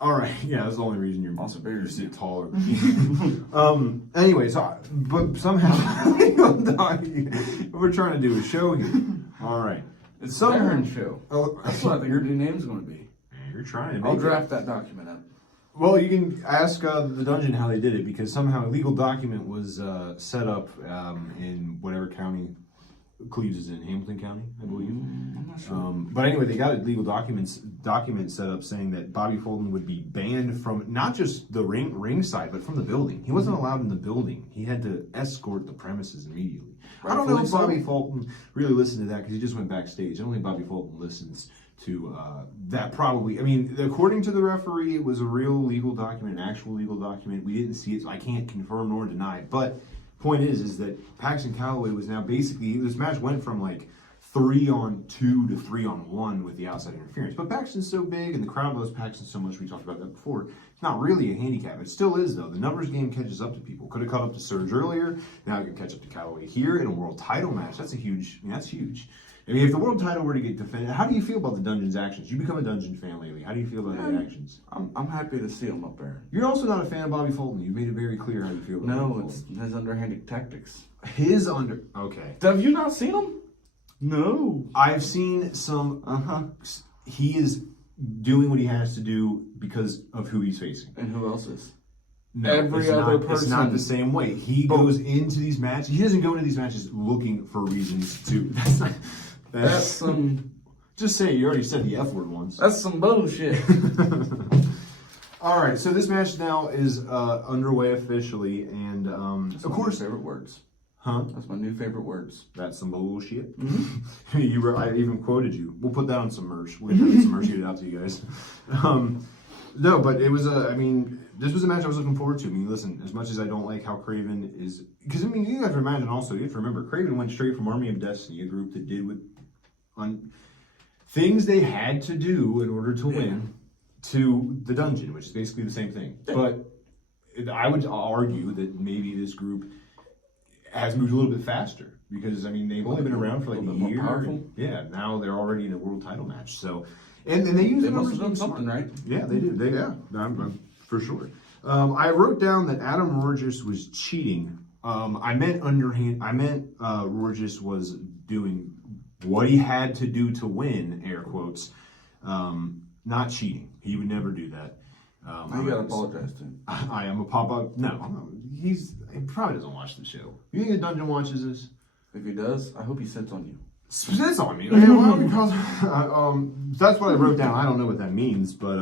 All right, yeah, that's the only reason you're Also bigger. You sit taller. Anyways, but somehow we're trying to do a show here. All right, It's a Darren show. Oh, That's what I think your new name's going to be. you're trying to make I'll it. draft that document up. Well, you can ask the dungeon how they did it, because somehow a legal document was set up in whatever county Cleves is in, Hamilton County, I believe. I'm not sure. But anyway, they got a legal document set up saying that Bobby Fulton would be banned from not just the ring side, but from the building. He wasn't allowed in the building. He had to escort the premises immediately. I don't know if Bobby Fulton really listened to that, because he just went backstage. I don't think Bobby Fulton listens to that. Probably, I mean, according to the referee, it was a real legal document, an actual legal document. We didn't see it, so I can't confirm nor deny it. But point is that Paxton Calloway was now basically, this match went from like 3-on-2 to 3-on-1 with the outside interference. But Paxton's so big and the crowd loves Paxton so much, we talked about that before. It's not really a handicap. It still is, though. The numbers game catches up to people. Could have caught up to Surge earlier. Now it can catch up to Calloway here in a world title match. That's huge. I mean, if the world title were to get defended, how do you feel about the Dungeon's actions? You become a Dungeon fan lately. How do you feel about the actions? I'm happy to see him up there. You're also not a fan of Bobby Fulton. You made it very clear how you feel about Bobby It's Fulton. his underhanded tactics. Okay. Have you not seen him? No. I've seen some. He is doing what he has to do because of who he's facing. And who else is? No, Every other person. It's not the same way. He goes into these matches. He doesn't go into these matches looking for reasons to. That's some. Just say it. You already said the F word once. That's some bullshit. All right, so this match now is underway officially, and That's of my course, new favorite words. huh? That's my new favorite words. That's some bullshit. Mm-hmm. I even quoted you. We'll put that on some merch. We'll get some merch, get it out to you guys. No, but it was I mean, this was a match I was looking forward to. I mean, listen, as much as I don't like how Craven is, because I mean, you have to imagine also, you have to remember, Craven went straight from Army of Destiny, a group that did things they had to do in order to win, to the Dungeon, which is basically the same thing. But I would argue that maybe this group has moved a little bit faster, because I mean, they've only been around for like a year. More powerful. Yeah, now they're already in a world title match. So, and they use They the must numbers have done smart. something right. Yeah, they did. I'm for sure. I wrote down that Adam Rorgis was cheating. I meant underhand. I meant Rorgis was doing what he had to do to win, air quotes, not cheating. He would never do that. You gotta apologize to him. I am a pop-up. No, I'm not. He probably doesn't watch the show. You think the Dungeon watches this? If he does, I hope he sits on you. That's on me. Okay, well, because that's what I wrote down. I don't know what that means, but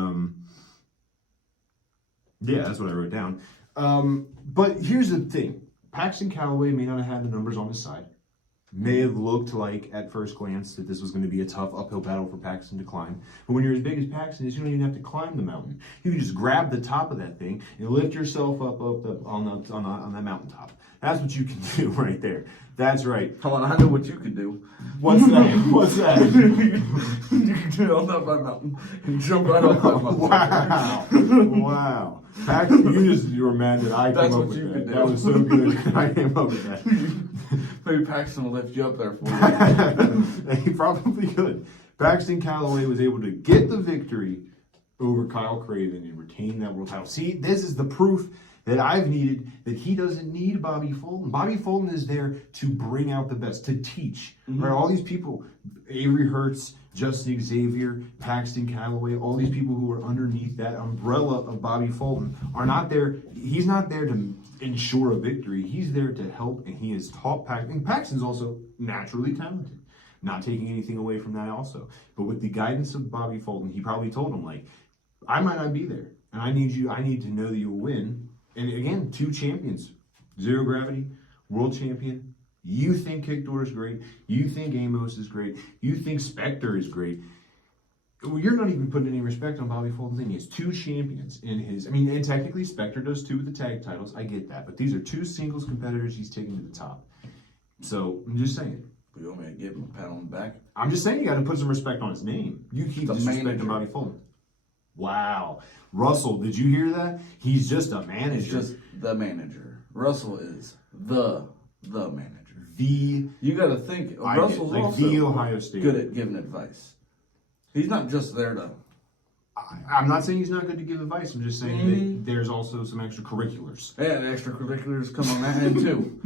yeah, that's what I wrote down. But here's the thing: Paxton Calloway may not have had the numbers on his side. May have looked like at first glance that this was going to be a tough uphill battle for Paxton to climb. But when you're as big as Paxton is, you don't even have to climb the mountain. You can just grab the top of that thing and lift yourself up on that mountaintop. That's what you can do right there. That's right. Come on, I know what you could do. What's that? What's that? You can get on that mountain and jump right off that mountain. Wow. Paxton, you were mad that I That's came up what with you that. could do. That was so good. I came up with that. Maybe Paxton will lift you up there for you. He probably could. Paxton Calloway was able to get the victory over Kyle Craven and retain that world title. See, this is the proof that I've needed that he doesn't need Bobby Fulton. Bobby Fulton is there to bring out the best, to teach. Mm-hmm. Right? All these people, Avery Hertz, Justin Xavier, Paxton Calloway, all these people who are underneath that umbrella of Bobby Fulton are not there. He's not there to ensure a victory. He's there to help, and he has taught Paxton. And Paxton's also naturally talented. Not taking anything away from that also. But with the guidance of Bobby Fulton, he probably told him, like, I might not be there. And I need to know that you'll win. And again, 2 champions. Zero Gravity, world champion. You think Kickdoor is great. You think Amos is great. You think Spectre is great. Well, you're not even putting any respect on Bobby Fulton's name. He has 2 champions in his... I mean, and technically Spectre does too with the tag titles. I get that. But these are 2 singles competitors he's taken to the top. So, I'm just saying. You want me to give him a pat on the back? I'm just saying you got to put some respect on his name. You keep disrespecting Bobby Fulton. Wow. Russell, did you hear that? He's just a manager. He's just the manager. Russell is the manager. You got to think. Russell's like also the Ohio State. good at giving advice. He's not just there to I'm not saying he's not good to give advice. I'm just saying that there's also some extracurriculars. Yeah, and extracurriculars come on that end too.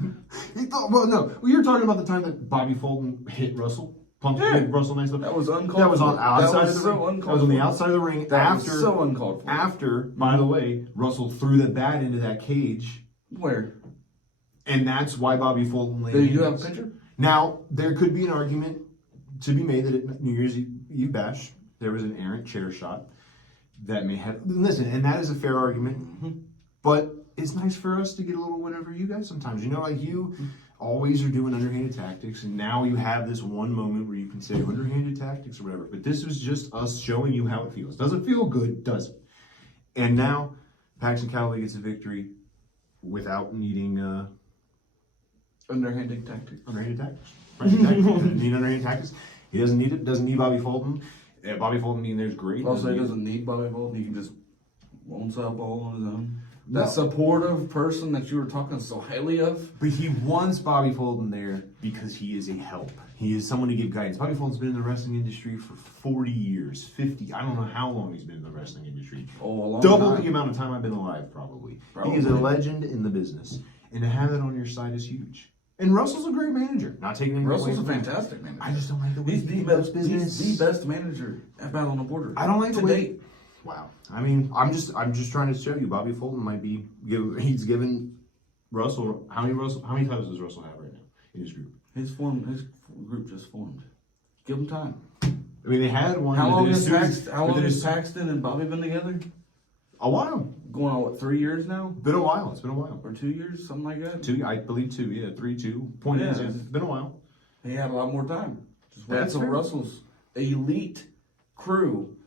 You're talking about the time that Bobby Fulton hit Russell. Hit Russell nice. That was uncalled for. That was on outside of the ring. That was on the outside of the ring. That was so uncalled for. After, by the way, Russell threw that bat into that cage. Where? And that's why Bobby Fulton laid. Do you have a picture? Now, there could be an argument to be made that at New Year's Eve bash, there was an errant chair shot that may have. Listen, and that is a fair argument, but it's nice for us to get a little whatever you guys sometimes. You know, like you always are doing underhanded tactics, and now you have this one moment where you can say underhanded tactics or whatever. But this was just us showing you how it feels. Doesn't feel good, does it? And now Paxton Calloway gets a victory without needing underhanded tactics. Underhanded tactics. He doesn't need underhanded tactics. He doesn't need it. Doesn't need Bobby Fulton. Bobby Fulton being there's great. Also, he doesn't need Bobby Fulton. He can just won't sell ball on his own. That supportive person that you were talking so highly of. But he wants Bobby Fulton there because he is a help. He is someone to give guidance. Bobby Fulton's been in the wrestling industry for 40 years, 50. I don't know how long he's been in the wrestling industry. Oh, a long Double time. the amount of time I've been alive, probably. He is a legend in the business. And to have that on your side is huge. And Russell's a great manager. Not taking him Russell's a away from fantastic manager. I just don't like the way he's he the does best business. He's the best manager at Battle on the Border. I don't like the to way. date. Wow. I mean, I'm just trying to show you. Bobby Fulton might be. He's given Russell. How many titles does Russell have right now in his group? His group just formed. Give him time. I mean, they had one. How long has Paxton and Bobby been together? A while. Going on what, 3 years now? Been a while. It's been a while. Or 2 years, something like that. 2, I believe 2. Yeah, 3, 2. Point is, it's been a while. He had a lot more time. Just wait That's until fair. Russell's elite crew.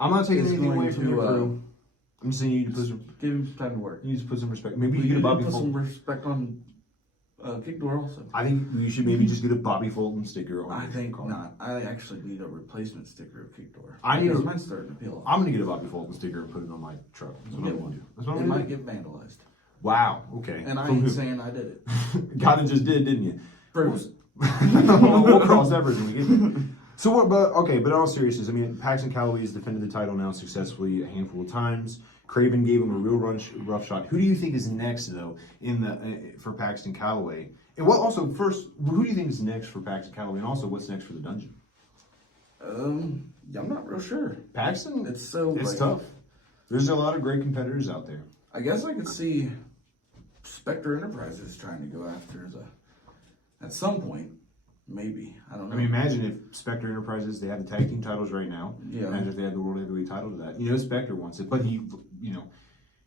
I'm not taking Is anything away going from your to, crew. I'm just saying you need to put some. Give him some time to work. You need to put some respect. Maybe you You get a need to Bobby put some Fulton. respect on Kick Door also. I think you should maybe just get a Bobby Fulton sticker on. I your think car. not. I actually need a replacement sticker of Kick Door. I need because a- mine's starting to peel off. I'm gonna get a Bobby Fulton sticker and put it on my truck. That's what I'm gonna do. That's what It I'm gonna might do. get vandalized. Wow. Okay. And I From ain't who? saying I did it. Kinda just did, didn't you? Proves. We'll cross that bridge when we get there. So what? But in all seriousness, I mean, Paxton Calloway has defended the title now successfully a handful of times. Craven gave him a real rough shot. Who do you think is next though for Paxton Calloway? And what also first? Who do you think is next for Paxton Calloway? And also, what's next for the dungeon? I'm not real sure. Paxton, It's so it's like, tough. There's a lot of great competitors out there. I guess I could see Spectre Enterprises trying to go after at some point. Maybe. I don't know. I mean, imagine if Spectre Enterprises, they have the tag team titles right now. Yeah. Imagine if they had the World Heavyweight title to that. You know, Spectre wants it, but he,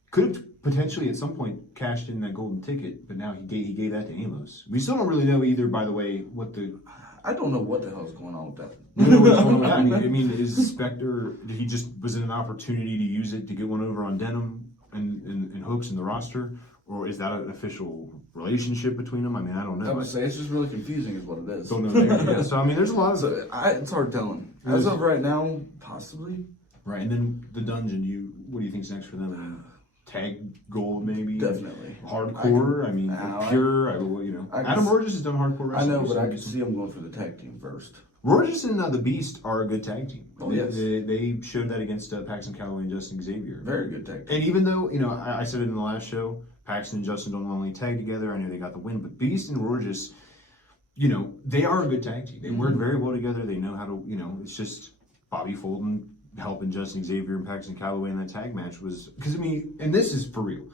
could have potentially at some point cashed in that golden ticket, but now he gave that to Amos. We still don't really know either, by the way, what the... I don't know what the hell's going on with that. I don't know what's going on with that. I mean, is Spectre, he just was it an opportunity to use it to get one over on Denham and Hooks in the roster? Or is that an official relationship between them? I mean, I don't know. I would say it's just really confusing is what it is. Don't know there. Yeah, so I mean, there's a lot of... It's hard telling. As of right now, possibly. Right, and then the dungeon, what do you think's next for them? I mean, tag gold, maybe? Definitely. Hardcore? Pure? Adam Rogers has done hardcore I wrestling. know, but I could see them going for the tag team first. Rogers and the Beast are a good tag team. Oh, yes. They showed that against Paxton Calloway and Justin Xavier. Very good tag team. And even though, I said it in the last show, Paxton and Justin don't normally tag together. I know they got the win, but Beast and Rogers, they are a good tag team. They work very well together. They know how to, it's just Bobby Fulton helping Justin Xavier and Paxton Calloway in that tag match was, because and this is for real.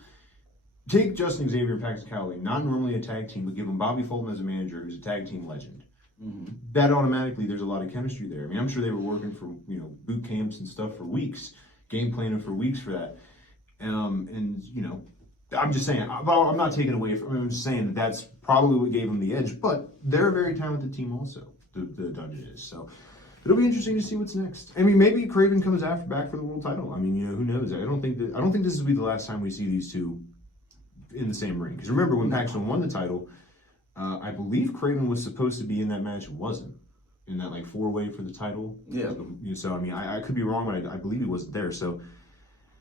Take Justin Xavier and Paxton Calloway, not normally a tag team, but give them Bobby Fulton as a manager who's a tag team legend. Mm-hmm. That automatically, there's a lot of chemistry there. I mean, I'm sure they were working for, boot camps and stuff for weeks, game planning for weeks for that. I'm just saying, I'm not taking away from, I'm just saying that's probably what gave them the edge, but they're a very talented team also, the Dungeon is. So it'll be interesting to see what's next. I mean, maybe Craven comes back for the world title. I mean, who knows? I don't think this will be the last time we see these two in the same ring. Because remember when Paxton won the title, I believe Craven was supposed to be in that match. It wasn't in that 4-way for the title. Yeah. So I mean, I could be wrong, but I believe he wasn't there. So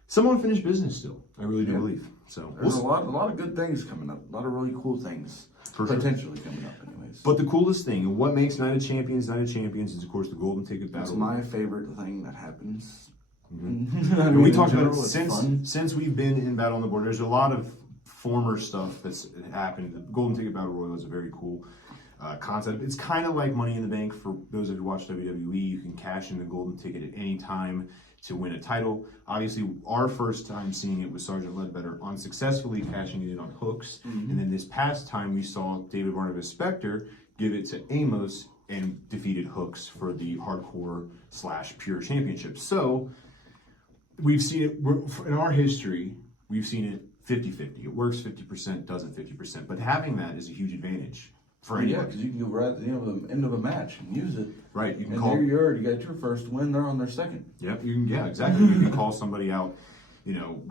some unfinished business still. I really do believe. So there's a lot of good things coming up. A lot of really cool things potentially coming up, anyways. But the coolest thing, and what makes Night of Champions is of course the golden ticket battle. It's my favorite thing that happens Mm-hmm. I And mean, we in talked about it general, it's fun. since we've been in Battle on the Board. There's a lot of former stuff that's happened. The Golden Ticket Battle Royal is a very cool concept. It's kind of like Money in the Bank for those of you who watch WWE. You can cash in the Golden Ticket at any time to win a title. Obviously, our first time seeing it was Sergeant Ledbetter unsuccessfully cashing it in on Hooks. And then this past time, we saw David Barnabas Spector give it to Amos and defeated Hooks for the hardcore / pure championship. So we've seen it in our history, we've seen it 50-50. It works 50%, doesn't 50%. But having that is a huge advantage for Yeah, anyone. because you can go right at the end of a match and use it. Right, you can And call. there you already got your first win. They're on their second. Yep, you can. Yeah, exactly. You can call somebody out,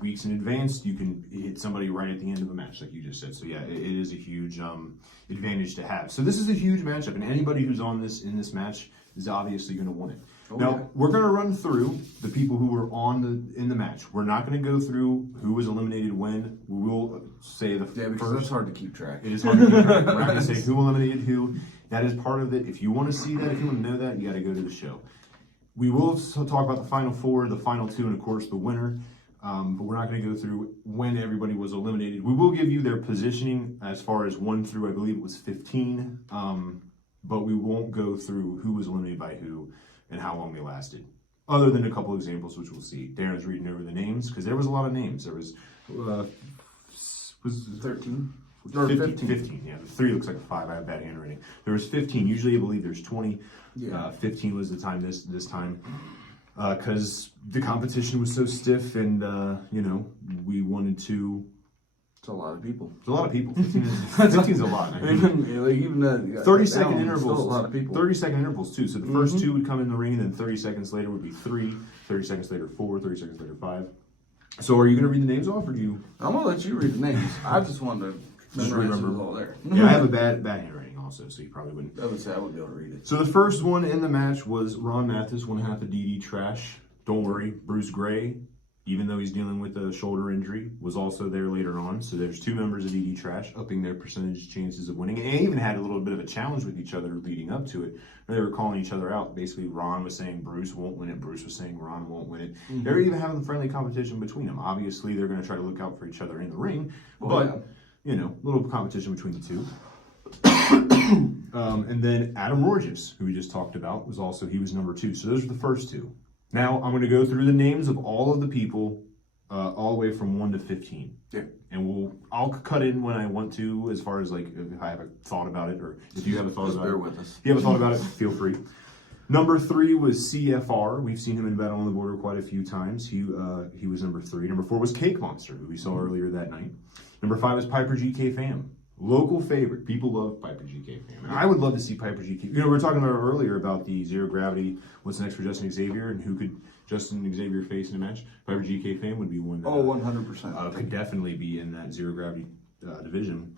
weeks in advance. You can hit somebody right at the end of a match, like you just said. So yeah, it is a huge advantage to have. So this is a huge matchup, and anybody who's in this match is obviously going to win it. Now we're going to run through the people who were in the match. We're not going to go through who was eliminated when. We will say the Because it's hard to keep track. It is hard to keep track. We're not going to say who eliminated who. That is part of it. If you want to see that, if you want to know that, you got to go to the show. We will talk about the final four, the final two, and of course the winner. But we're not going to go through when everybody was eliminated. We will give you their positioning as far as 1 through, I believe it was 15. But we won't go through who was eliminated by who and how long they lasted. Other than a couple examples, which we'll see. Darren's reading over the names because there was a lot of names. There was 13? Or 15, yeah. 3 looks like a 5. I have bad handwriting. There was 15. Usually I believe there's 20. Yeah. 15 was the time this time. Because the competition was so stiff and, we wanted to... It's a lot of people. It's a lot of people. 15 is a lot. I mean, Even 30-second intervals. Still a lot of people. 30-second intervals, too. So the first 2 would come in the ring, and then 30 seconds later would be 3, 30 seconds later 4, 30 seconds later 5. So are you going to read the names off, or do you... I'm going to let you read the names. I just wanted to memorize who's all there. Yeah, I have a bad handwriting also, so you probably wouldn't. I would say I wouldn't be able to read it. So the first one in the match was Ron Mathis, 1/2 of DD Trash. Don't worry, Bruce Gray, even though he's dealing with a shoulder injury, was also there later on. So there's 2 members of DD Trash, upping their percentage chances of winning. And they even had a little bit of a challenge with each other leading up to it. They were calling each other out. Basically, Ron was saying Bruce won't win it. Bruce was saying Ron won't win it. They're even having friendly competition between them. Obviously, they're going to try to look out for each other in the ring. But, little competition between the 2. And then Adam Rorges, who we just talked about, he was number 2. So those are the first 2. Now I'm going to go through the names of all of the people, all the way from 1 to 15. Yeah. And I'll cut in when I want to, as far as like if I have a thought about it, or if you have a thought about it. Bear with us. If you have a thought about it, feel free. Number 3 was CFR. We've seen him in Battle on the Border quite a few times. He was number 3. Number 4 was Cake Monster, who we saw earlier that night. Number 5 was Piper GK Fam. Local favorite. People love Piper GK Fam. And I would love to see Piper GK. We were talking about earlier about the zero gravity. What's next for Justin Xavier, and who could Justin Xavier face in a match? Piper GK Fam would be one that 100%. could definitely be in that zero gravity division.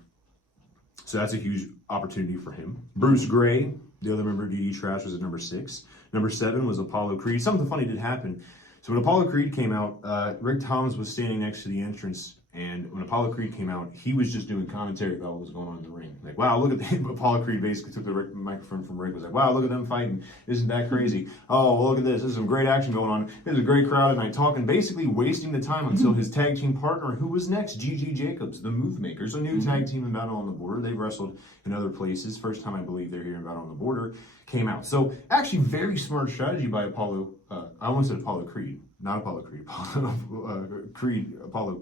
So that's a huge opportunity for him. Bruce Gray, the other member of DD Trash, was at number 6. Number 7 was Apollo Creed. Something funny did happen. So when Apollo Creed came out, Rick Thomas was standing next to the entrance. And when Apollo Creed came out, he was just doing commentary about what was going on in the ring. Like, wow, look at the Apollo Creed basically took the microphone from Rick. Was like, wow, look at them fighting. Isn't that crazy? Oh, well, look at this. There's some great action going on. There's a great crowd tonight talking, basically wasting the time until his tag team partner, who was next, Gigi Jacobs, the Move Makers, a new tag team in Battle on the Border. They've wrestled in other places. First time I believe they're here in Battle on the Border came out. So actually, very smart strategy by Apollo. I almost said Apollo Creed, not Apollo Creed. Apollo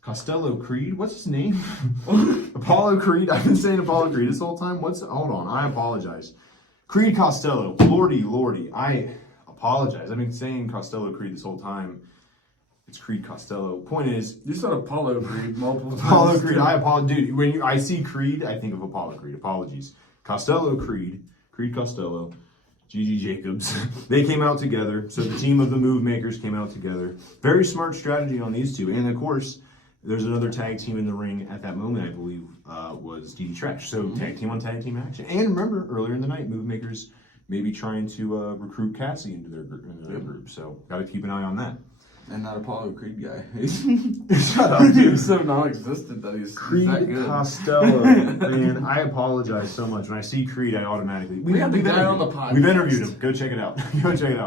Costello Creed? What's his name? Apollo Creed? I've been saying Apollo Creed this whole time. Hold on, I apologize. Creed Costello. Lordy. I apologize. I've been saying Costello Creed this whole time. It's Creed Costello. Point is... You said Apollo Creed multiple times. Apollo Creed. I apologize. Dude, when I see Creed, I think of Apollo Creed. Apologies. Costello Creed. Creed Costello. Gigi Jacobs. They came out together. So the team of the Move Makers came out together. Very smart strategy on these 2. And of course... There's another tag team in the ring at that moment, I believe, was DD Trash. So tag team on tag team action. And remember, earlier in the night, Move Makers maybe trying to recruit Cassie into their group. So got to keep an eye on that. And that Apollo Creed guy. Shut up, dude. He's so non-existent that he's Creed that good. Costello. Man, I apologize so much. When I see Creed, I automatically... We have the guy on the podcast. We've interviewed him. Go check it out.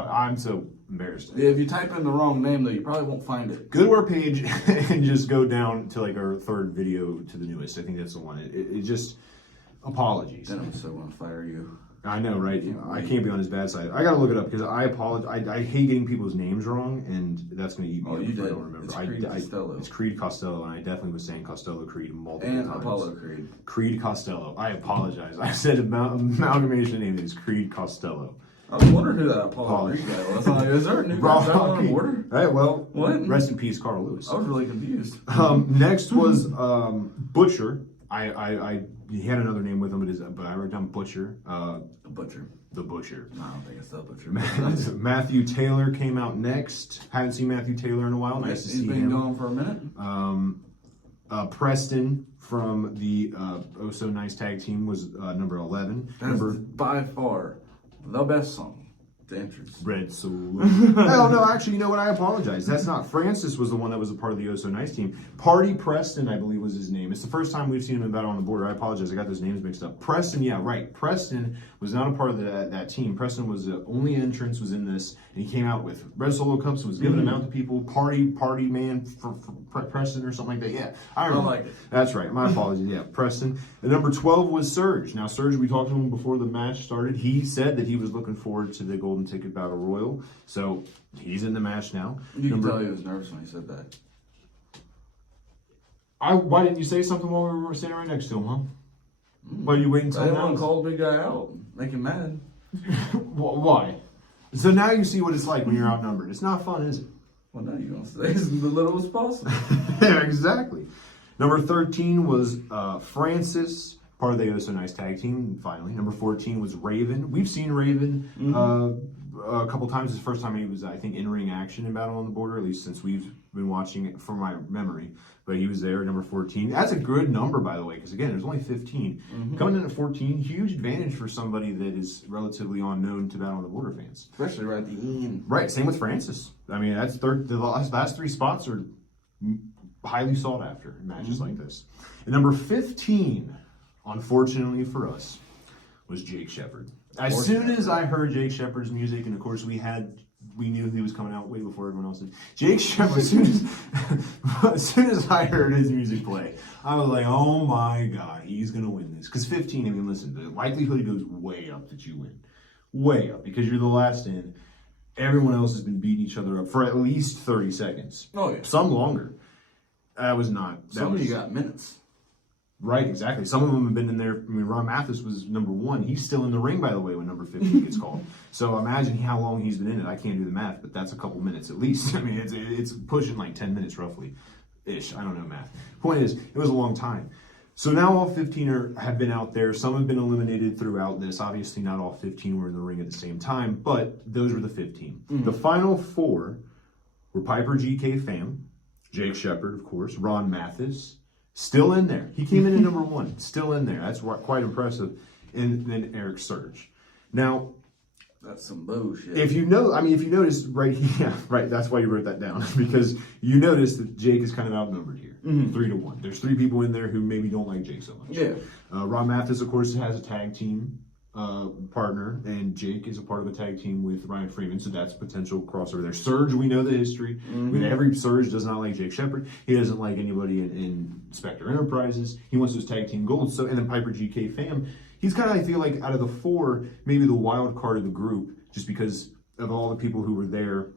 I'm so embarrassed. Yeah, if you type in the wrong name, though, you probably won't find it. Go to our page and just go down to like our third video to the newest. I think that's the one. It just apologies. Then I'm so gonna fire you. I know, right? I can't be on his bad side. I gotta look it up because I apologize. I hate getting people's names wrong, and that's gonna eat me up if I don't remember. It's Creed Costello. It's Creed Costello, and I definitely was saying Costello Creed multiple And times. Apollo Creed. Creed Costello. I apologize. I said amalgamation name is Creed Costello. I was wondering who that Apollo Creed guy was. I'm like, is there a new guy on the border? All right, well, What? Rest in peace, Carl Lewis. I was really confused. Next was Butcher. He had another name with him, but I wrote down Butcher. The Butcher. The Butcher. No, I don't think it's the Butcher. Matthew Taylor came out next. Haven't seen Matthew Taylor in a while. Nice to see him. He's been gone for a minute. Preston from the Oh So Nice tag team was number 11. That's by far the best song. The entrance. Red Soul. Hell no, actually, you know what? I apologize. That's not. Francis was the one that was a part of the Oh So Nice team. Party Preston, I believe, was his name. It's the first time we've seen him in Battle on the Border. I apologize. I got those names mixed up. Preston, yeah, right. Preston was not a part of that team. Preston was the only entrance was in this, and he came out with Red Solo cups and was giving them out to people. Party man for Preston or something like that. Yeah, I remember. I like it. That's right. My apologies. Yeah, Preston. And number 12 was Surge. Now, Surge, we talked to him before the match started. He said that he was looking forward to the Golden Ticket Battle Royal. So he's in the match now. You can tell he was nervous when he said that. Why didn't you say something while we were standing right next to him, huh? Why are you waiting until I didn't now? want to call the big guy out, make him mad. Why? So now you see what it's like when you're outnumbered. It's not fun, is it? Well, now you're going to say as little as possible. Yeah, exactly. Number 13 was Francis, part of the Oh So Nice tag team, finally. Number 14 was Raven. We've seen Raven a couple times. It's the first time he was, I think, in-ring action in Battle on the Border, at least since we've been watching it from my memory. But he was there, number 14. That's a good number, by the way, because, again, there's only 15. Coming in at 14, huge advantage for somebody that is relatively unknown to Battle on the Border fans. Especially right at the end. Right, same with Francis. I mean, that's the last three spots are highly sought after in matches like this. And number 15, unfortunately for us, was Jake Shepard. As soon as I heard Jake Shepard's music, and of course we knew he was coming out way before everyone else did. Jake Shepard, as soon as I heard his music play, I was like, oh my God, he's going to win this. Because 15, I mean, listen, the likelihood goes way up that you win. Way up, because you're the last in. Everyone else has been beating each other up for at least 30 seconds. Oh, yeah. Some longer. That was not. Some of you got minutes. Right, exactly. Some of them have been in there. I mean, Ron Mathis was number 1. He's still in the ring, by the way, when number 15 gets called. So imagine how long he's been in it. I can't do the math, but that's a couple minutes at least. I mean, it's pushing like 10 minutes roughly, ish. I don't know math. Point is, it was a long time. So now all 15 have been out there. Some have been eliminated throughout this. Obviously, not all 15 were in the ring at the same time, but those were the 15. The final 4 were Piper GK Fam, Jake Shepard, of course, Ron Mathis. Still in there. He came in at number 1. Still in there. That's quite impressive. And then Eric Surge. Now, that's some bullshit. if you notice right here, yeah, right. That's why you wrote that down because you notice that Jake is kind of outnumbered here, 3-1. There's 3 people in there who maybe don't like Jake so much. Yeah. Ron Mathis, of course, has a tag team partner, and Jake is a part of a tag team with Ryan Freeman, so that's potential crossover there. Surge, we know the history. I mean, every Surge does not like Jake Shepard. He doesn't like anybody in Spectre Enterprises. He wants those tag team gold. So, and then Piper GK Fam, he's kind of, I feel like, out of the 4, maybe the wild card of the group, just because of all the people who were there.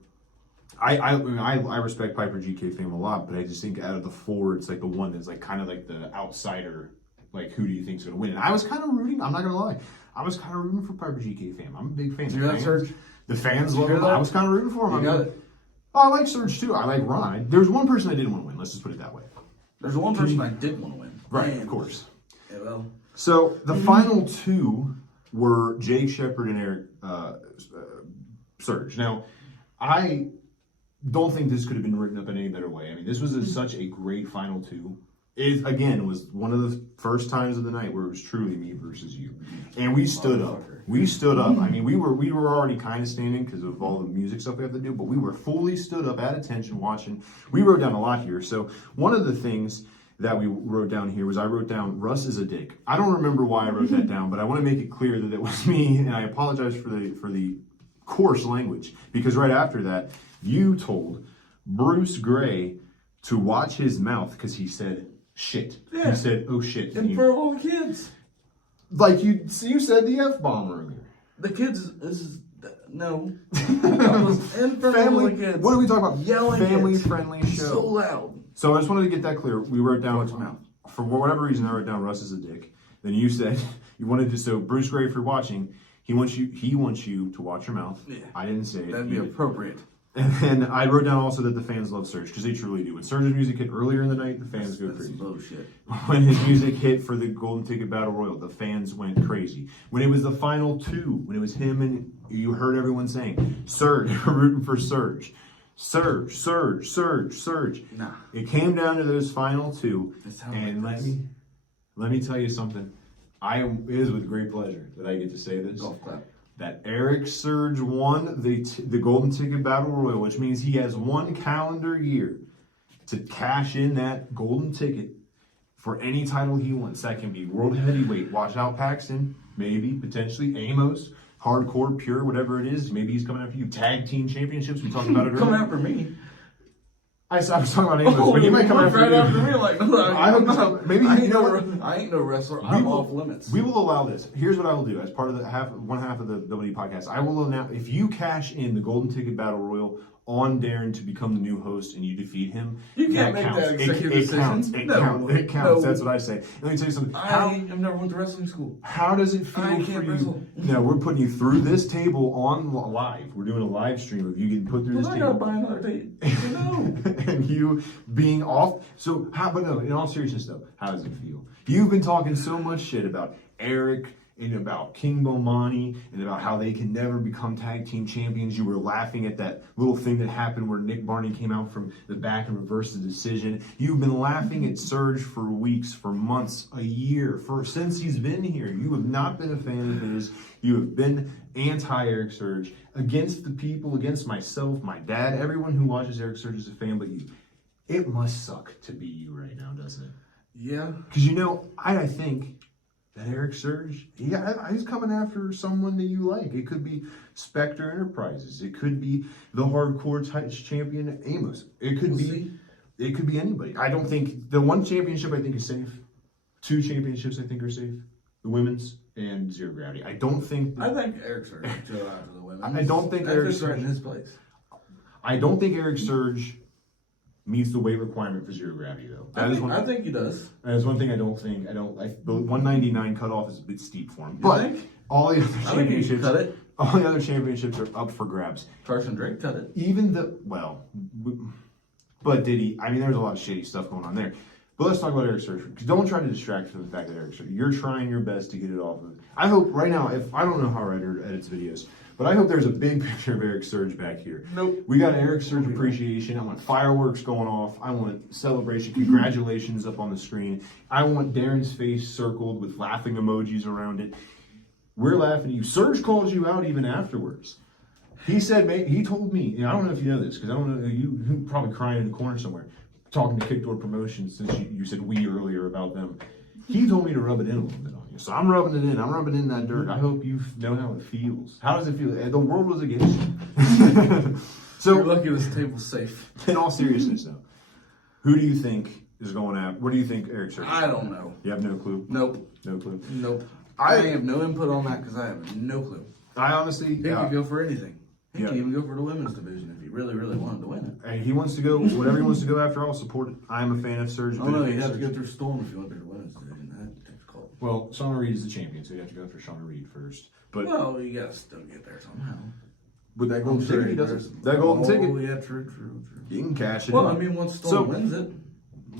I respect Piper GK Fam a lot, but I just think out of the 4, it's like the one that's like kind of like the outsider. Like, who do you think's going to win? And I was kind of rooting. I'm not going to lie. I was kind of rooting for Piper GK Fam. I'm a big fan. The fans love him. I was kind of rooting for him. I like Surge too. I like Ron. There's one person I didn't want to win. Let's just put it that way. There's one person I did want to win. Right, of course. Yeah, well. So the final 2 were Jake Shepard and Eric Surge. Now, I don't think this could have been written up in any better way. I mean, this was such a great final 2. It, again, was one of the first times of the night where it was truly me versus you. And we stood up. We stood up. I mean, we were already kind of standing because of all the music stuff we have to do, but we were fully stood up at attention watching. We wrote down a lot here. So one of the things that we wrote down here was I wrote down, Russ is a dick. I don't remember why I wrote that down, but I want to make it clear that it was me, and I apologize for the coarse language. Because right after that, you told Bruce Gray to watch his mouth because he said shit. Yeah. He said, oh shit. In front of all the kids. Like you said the F-bomb earlier. The kids no. That was in front of all the kids. What are we talking about? Yelling. Family-friendly show. So loud. So I just wanted to get that clear. We wrote down, Watch his mouth. for whatever reason, I wrote down Russ is a dick. Then you said you wanted to. So Bruce Gray, if you're watching, he wants you to watch your mouth. Yeah. I didn't say it. That'd be appropriate. And then I wrote down also that the fans love Surge because they truly do. When Surge's music hit earlier in the night, the fans go That's crazy. bullshit. When his music hit for the Golden Ticket Battle Royal, the fans went crazy. When it was the final two, when it was him and you heard everyone saying, Surge, we're rooting for Surge. Surge, Surge, Surge, Surge. Nah. It came down to those final two. And like let me tell you something. It is with great pleasure that I get to say this. Golf clap. That Eric Surge won the Golden Ticket Battle Royal, which means he has 1 calendar year to cash in that Golden Ticket for any title he wants. That can be World Heavyweight. Watch out, Paxton. Maybe, potentially. Amos. Hardcore, Pure, whatever it is. Maybe he's coming after you. Tag Team Championships. We talked about it earlier. Coming after me. I was talking about Amos, but he might come after right you. after me. Like, no, I hope so. Maybe I you ain't, know no, what? I ain't no wrestler. I'm off limits. We will allow this. Here's what I will do as part of the one half of the WWE podcast. I will announce if you cash in the Golden Ticket Battle Royal on Darren to become the new host and you defeat him, You can't make counts. that executive It counts. decision. It No. counts. It counts. No. That's what I say. And let me tell you something. I've never went to wrestling school. How does it feel I for can't you? wrestle. No, we're putting you through this table on live. We're doing a live stream of you getting put through this I gotta table. buy another date. No. And you being off. So, but no, in all seriousness though, how does it feel? You've been talking so much shit about Eric and about King Bomani and about how they can never become tag team champions. You were laughing at that little thing that happened where Nick Barney came out from the back and reversed the decision. You've been laughing at Surge for weeks, for months, a year, since he's been here. You have not been a fan of his. You have been anti-Eric Surge, against the people, against myself, my dad, everyone who watches Eric Surge is a fan but you. It must suck to be you right now, doesn't it? Yeah. Because I think that Eric Surge, he's coming after someone that you like. It could be Spectre Enterprises. It could be the hardcore champion Amos. It could be anybody. I don't think the one championship I think is safe. 2 championships I think are safe. The women's and Zero Gravity. I think Eric Surge should go after the women. I don't think Eric Surge right in his place. I don't think Eric Surge meets the weight requirement for Zero Gravity though. I think he does. That is one thing I don't think. The 199 cutoff is a bit steep for him. You But think? all the other I think he should championships, cut it. all the other championships are up for grabs. Carson Drake cut it. But did he? I mean, there's a lot of shady stuff going on there. But let's talk about Eric Surge. Because don't try to distract from the fact that Eric Surge, you're trying your best to get it off of. I hope right now, I don't know how Ryder edits videos, but I hope there's a big picture of Eric Surge back here. Nope. We got Eric Surge appreciation. I want fireworks going off. I want celebration. Congratulations up on the screen. I want Darren's face circled with laughing emojis around it. We're laughing at you. Surge calls you out even afterwards. He said, he told me, and I don't know if you know this, because I don't know, you probably crying in the corner somewhere, talking to Kickdoor Promotions since you said we earlier about them. He told me to rub it in a little bit on you. So I'm rubbing it in. I'm rubbing in that dirt. I hope you know how it feels. How does it feel? The world was against you. So You're lucky this table's safe. in all seriousness though, who do you think is going after? What do you think Eric Surge? I don't know. You have no clue? Nope. No clue? Nope. I have no input on that because I have no clue. I honestly... He could go for anything. He Yeah. could even go for the women's division if he really, really wanted to win it. And he wants to go, whatever he wants to go after, I'll support it. I'm a fan of Surge. I don't know, he'd have to go through Storm if he went to the women's division. That's difficult. Well, Shauna Reed is the champion, so you have to go for Shauna Reed first. But Well, you gotta still get there somehow. with that golden I'm sure ticket, he he does does. it. That golden ticket, Oh, yeah, true. you can cash it Well, in. I mean, once Storm So- wins it,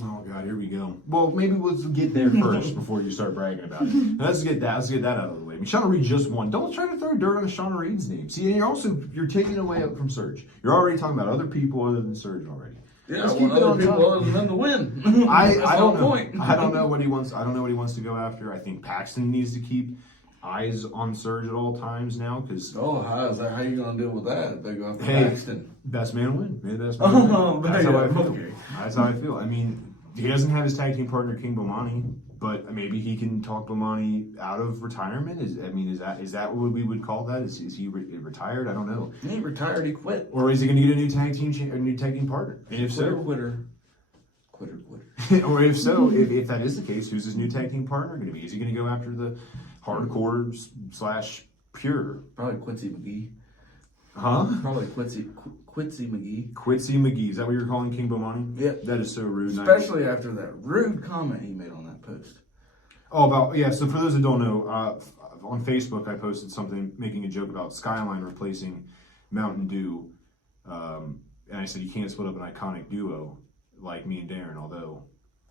Oh God, here we go. Well, maybe let's get there first before you start bragging about it. Now, let's get that out of the way. I mean, Shauna Reed just won. Don't try to throw dirt on Shauna Reed's name. See, and you're taking away up from Surge. You're already talking about other people other than Surge already. yeah, Let's I keep want it other on people top. other than them to win. I That's don't the know. point. I don't know what he wants. I don't know what he wants to go after. I think Paxton needs to keep eyes on Surge at all times now because Oh, how you gonna deal with that if they go after Hey. Paxton? best man win. Maybe the best man win. Oh, That's how I feel. okay. That's how I feel. I mean, he doesn't have his tag team partner King Bomani. But maybe he can talk Bomani out of retirement. Is that what we would call that? Is he retired? I don't know. He ain't retired. He quit. Or is he going to get a new tag team partner? And if Quitter. Or if so, if that is the case, who's his new tag team partner going to be? Is he going to go after the hardcore / pure? Probably Quincy McGee. Huh? Probably Quincy McGee. Quincy McGee. Is that what you're calling King Bomani? Yep. That is so rude. Especially after that rude comment he made on that post. Oh, so for those that don't know, on Facebook I posted something making a joke about Skyline replacing Mountain Dew. And I said you can't split up an iconic duo like me and Darren, although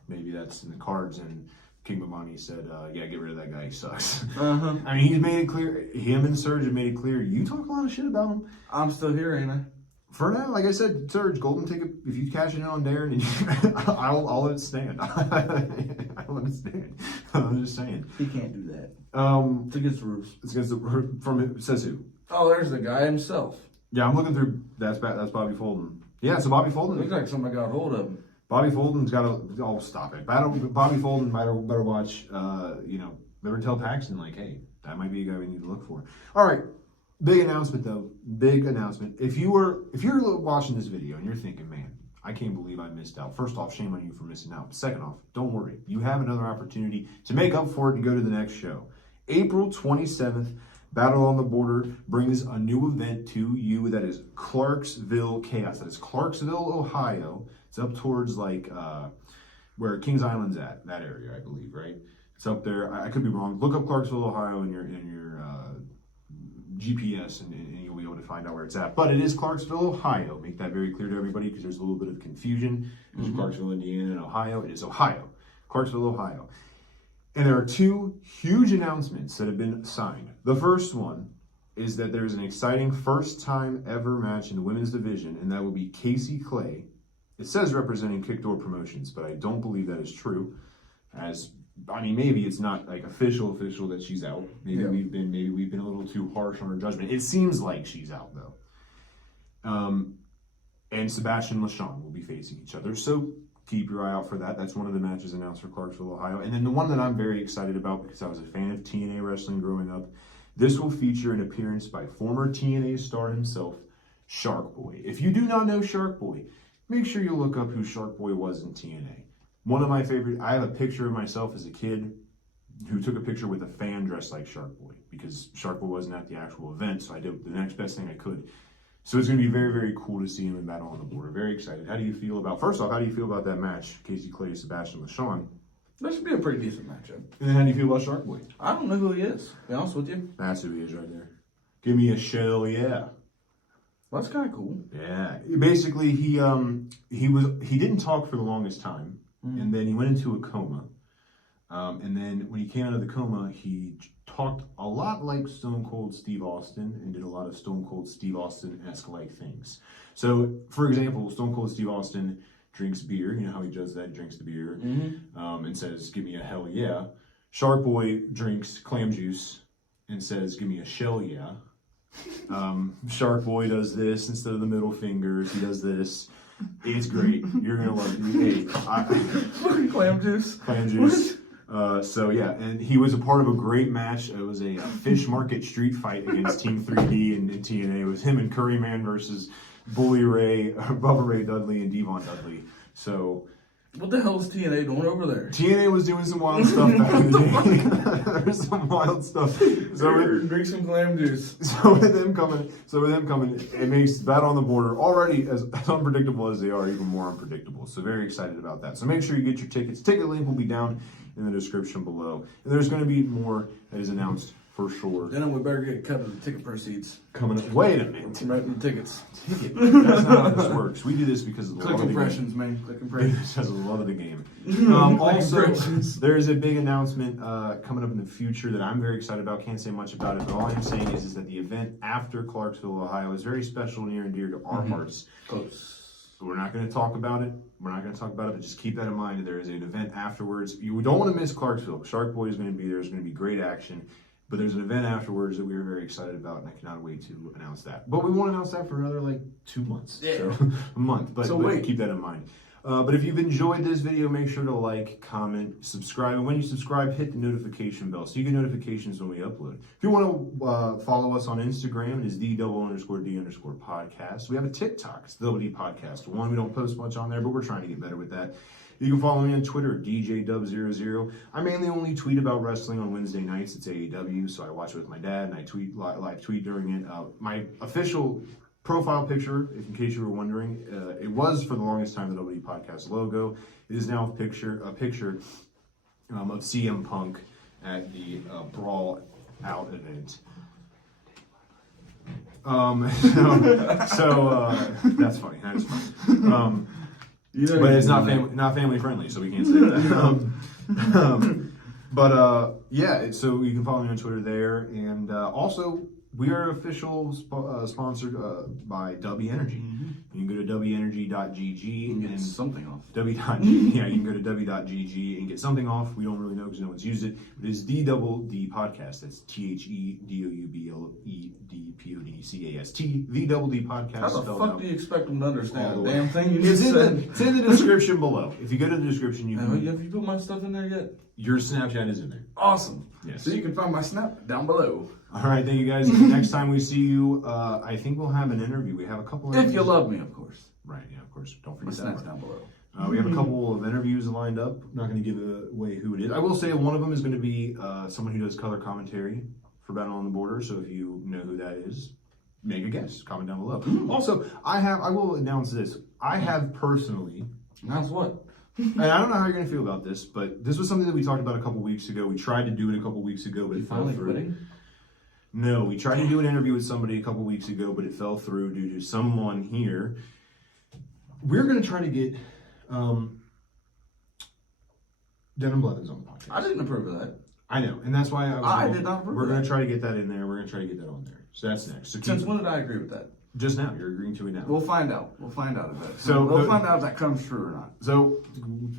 maybe that's in the cards. And King Bomani said, yeah, get rid of that guy, he sucks. Uh-huh. I mean, he's made it clear, him and Surge have made it clear, you talk a lot of shit about him. I'm still here, ain't I? For now, like I said, Surge, golden ticket, if you cash in on Darren, and I'll let it stand. I'll let it stand. I'm just saying. He can't do that. It's against the rules. It's against it says who? Oh, there's the guy himself. Yeah, I'm looking through, that's Bobby Fulton. Yeah, so Bobby Fulton. Looks like somebody got hold of him. Bobby Fulton's got to, stop it. Bobby Fulton better watch, better tell Paxton, like, hey, that might be a guy we need to look for. All right, big announcement, though. Big announcement. If you're watching this video and you're thinking, man, I can't believe I missed out. First off, shame on you for missing out. Second off, don't worry. You have another opportunity to make up for it and go to the next show. April 27th, Battle on the Border brings a new event to you that is Clarksville Chaos. That is Clarksville, Ohio. It's up towards where Kings Island's at, that area, I believe, right? It's up there. I could be wrong. Look up Clarksville, Ohio in your GPS, and you'll be able to find out where it's at. But it is Clarksville, Ohio. Make that very clear to everybody because there's a little bit of confusion. There's Clarksville, Indiana, and Ohio. It is Ohio, Clarksville, Ohio. And there are two huge announcements that have been signed. The first one is that there's an exciting first time ever match in the women's division, and that will be Casey Clay. It says representing Kickdoor Promotions, but I don't believe that is true. Maybe it's not like official that she's out. Maybe we've been a little too harsh on her judgment. It seems like she's out though. And Sebastian LaShawn will be facing each other. So keep your eye out for that. That's one of the matches announced for Clarksville, Ohio. And then the one that I'm very excited about because I was a fan of TNA wrestling growing up. This will feature an appearance by former TNA star himself, Shark Boy. If you do not know Shark Boy, make sure you look up who Shark Boy was in TNA. One of my favorite, I have a picture of myself as a kid who took a picture with a fan dressed like Shark Boy because Shark Boy wasn't at the actual event, so I did the next best thing I could. So it's going to be very, very cool to see him in Battle on the Border. Very excited. First off, how do you feel about that match? Casey Clay, Sebastian LaShawn. That should be a pretty decent matchup. And then how do you feel about Shark Boy? I don't know who he is, to be honest with you. That's who he is right there. Give me a shell, yeah. Well, that's kind of cool. Yeah. Basically, he didn't talk for the longest time, and then he went into a coma. And then when he came out of the coma, he talked a lot like Stone Cold Steve Austin and did a lot of Stone Cold Steve Austin-esque like things. So, for example, Stone Cold Steve Austin drinks beer. You know how he does that? He drinks the beer and says, give me a hell yeah. Shark Boy drinks clam juice and says, give me a shell yeah. Shark Boy does this instead of the middle fingers. He does this. It's great. You're going to love it. Hey, clam juice. Clam juice. So yeah, and he was a part of a great match. It was a fish market street fight against Team 3D and TNA. It was him and Curryman versus Bully Ray, Bubba Ray Dudley, and Devon Dudley. So what the hell is TNA doing over there? TNA was doing some wild stuff back in the day. There was some wild stuff. So drink some clam juice. So with them coming, it makes Battle on the Border already as unpredictable as they are, even more unpredictable. So very excited about that. So make sure you get your tickets. Ticket link will be down in the description below. And there's going to be more that is announced for sure. Then we better get a cut of the ticket proceeds. Coming up. Wait a minute. Right in the tickets. Ticket. That's not how this works. We do this because of the Click love impressions, of the game. man. Click impressions. Because of the love of the game. Also, there is a big announcement coming up in the future that I'm very excited about. Can't say much about it, but all I'm saying is that the event after Clarksville, Ohio is very special, near and dear to our hearts. Close. We're not going to talk about it. But just keep that in mind. There is an event afterwards. You don't want to miss Clarksville. Shark Boy is going to be there. There's going to be great action. But there's an event afterwards that we are very excited about, and I cannot wait to announce that. But we won't announce that for another, 2 months. Yeah. So, a month. But wait. Keep that in mind. But if you've enjoyed this video, make sure to like, comment, subscribe. And when you subscribe, hit the notification bell so you get notifications when we upload. If you want to follow us on Instagram, it is the_D_podcast. We have a TikTok. It's the Double D Podcast 1. We don't post much on there, but we're trying to get better with that. You can follow me on Twitter, DJDub00. I mainly only tweet about wrestling on Wednesday nights. It's AEW, so I watch it with my dad, and I tweet live tweet during it. My official profile picture, in case you were wondering, it was for the longest time the WD Podcast logo. It is now a picture of CM Punk at the Brawl Out event. That's funny. That is funny. But it's not family friendly, so we can't say that. So you can follow me on Twitter there, and also. We are official sponsored by W Energy. You can go to wenergy.gg and get something off. You can go to w.gg and get something off. We don't really know because no one's used it. It is the Double D Podcast. That's THEDOUBLEDPODCAST. The Double D Podcast. How the fuck do you expect them to understand the damn thing you it's just said? It's in the description below. If you go to the description, you can. Have you put my stuff in there yet? Your Snapchat is in there. Awesome. Yes. So you can find my Snap down below. All right, thank you guys. Next time we see you, I think we'll have an interview. We have a couple of If you love me, of course. Right, yeah, of course. Don't My forget Snap's that. down below. We have a couple of interviews lined up. I'm not going to give away who it is. I will say one of them is going to be someone who does color commentary for Battle on the Border. So if you know who that is, make a guess. Comment down below. Also, I will announce this. I have personally. Announce what? And I don't know how you're going to feel about this, but this was something that we talked about a couple weeks ago. We tried to do it a couple weeks ago, but it fell through. Quitting? No, we tried to do an interview with somebody a couple weeks ago, but it fell through due to someone here. We're going to try to get Devin Blevins on the podcast. I didn't approve of that. I know, and that's why I did not approve We're of going that. to try to get that in there. We're going to try to get that on there. So that's next. So Since when did I agree with that? Just now. You're agreeing to it now. We'll find out. We'll find out if that. We'll find out if that comes true or not. So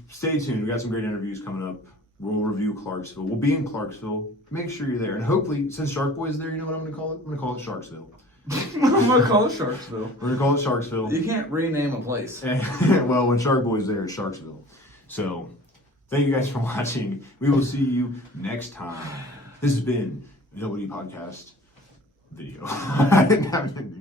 stay tuned. We got some great interviews coming up. We'll review Clarksville. We'll be in Clarksville. Make sure you're there. And hopefully, since Shark Boy's there, you know what I'm going to call it? I'm going to call it Sharksville. I'm going to call it Sharksville. We're going to call it Sharksville. You can't rename a place. Well, when Shark Boy's there, it's Sharksville. So, thank you guys for watching. We will see you next time. This has been the WD Podcast video. I didn't have an ending.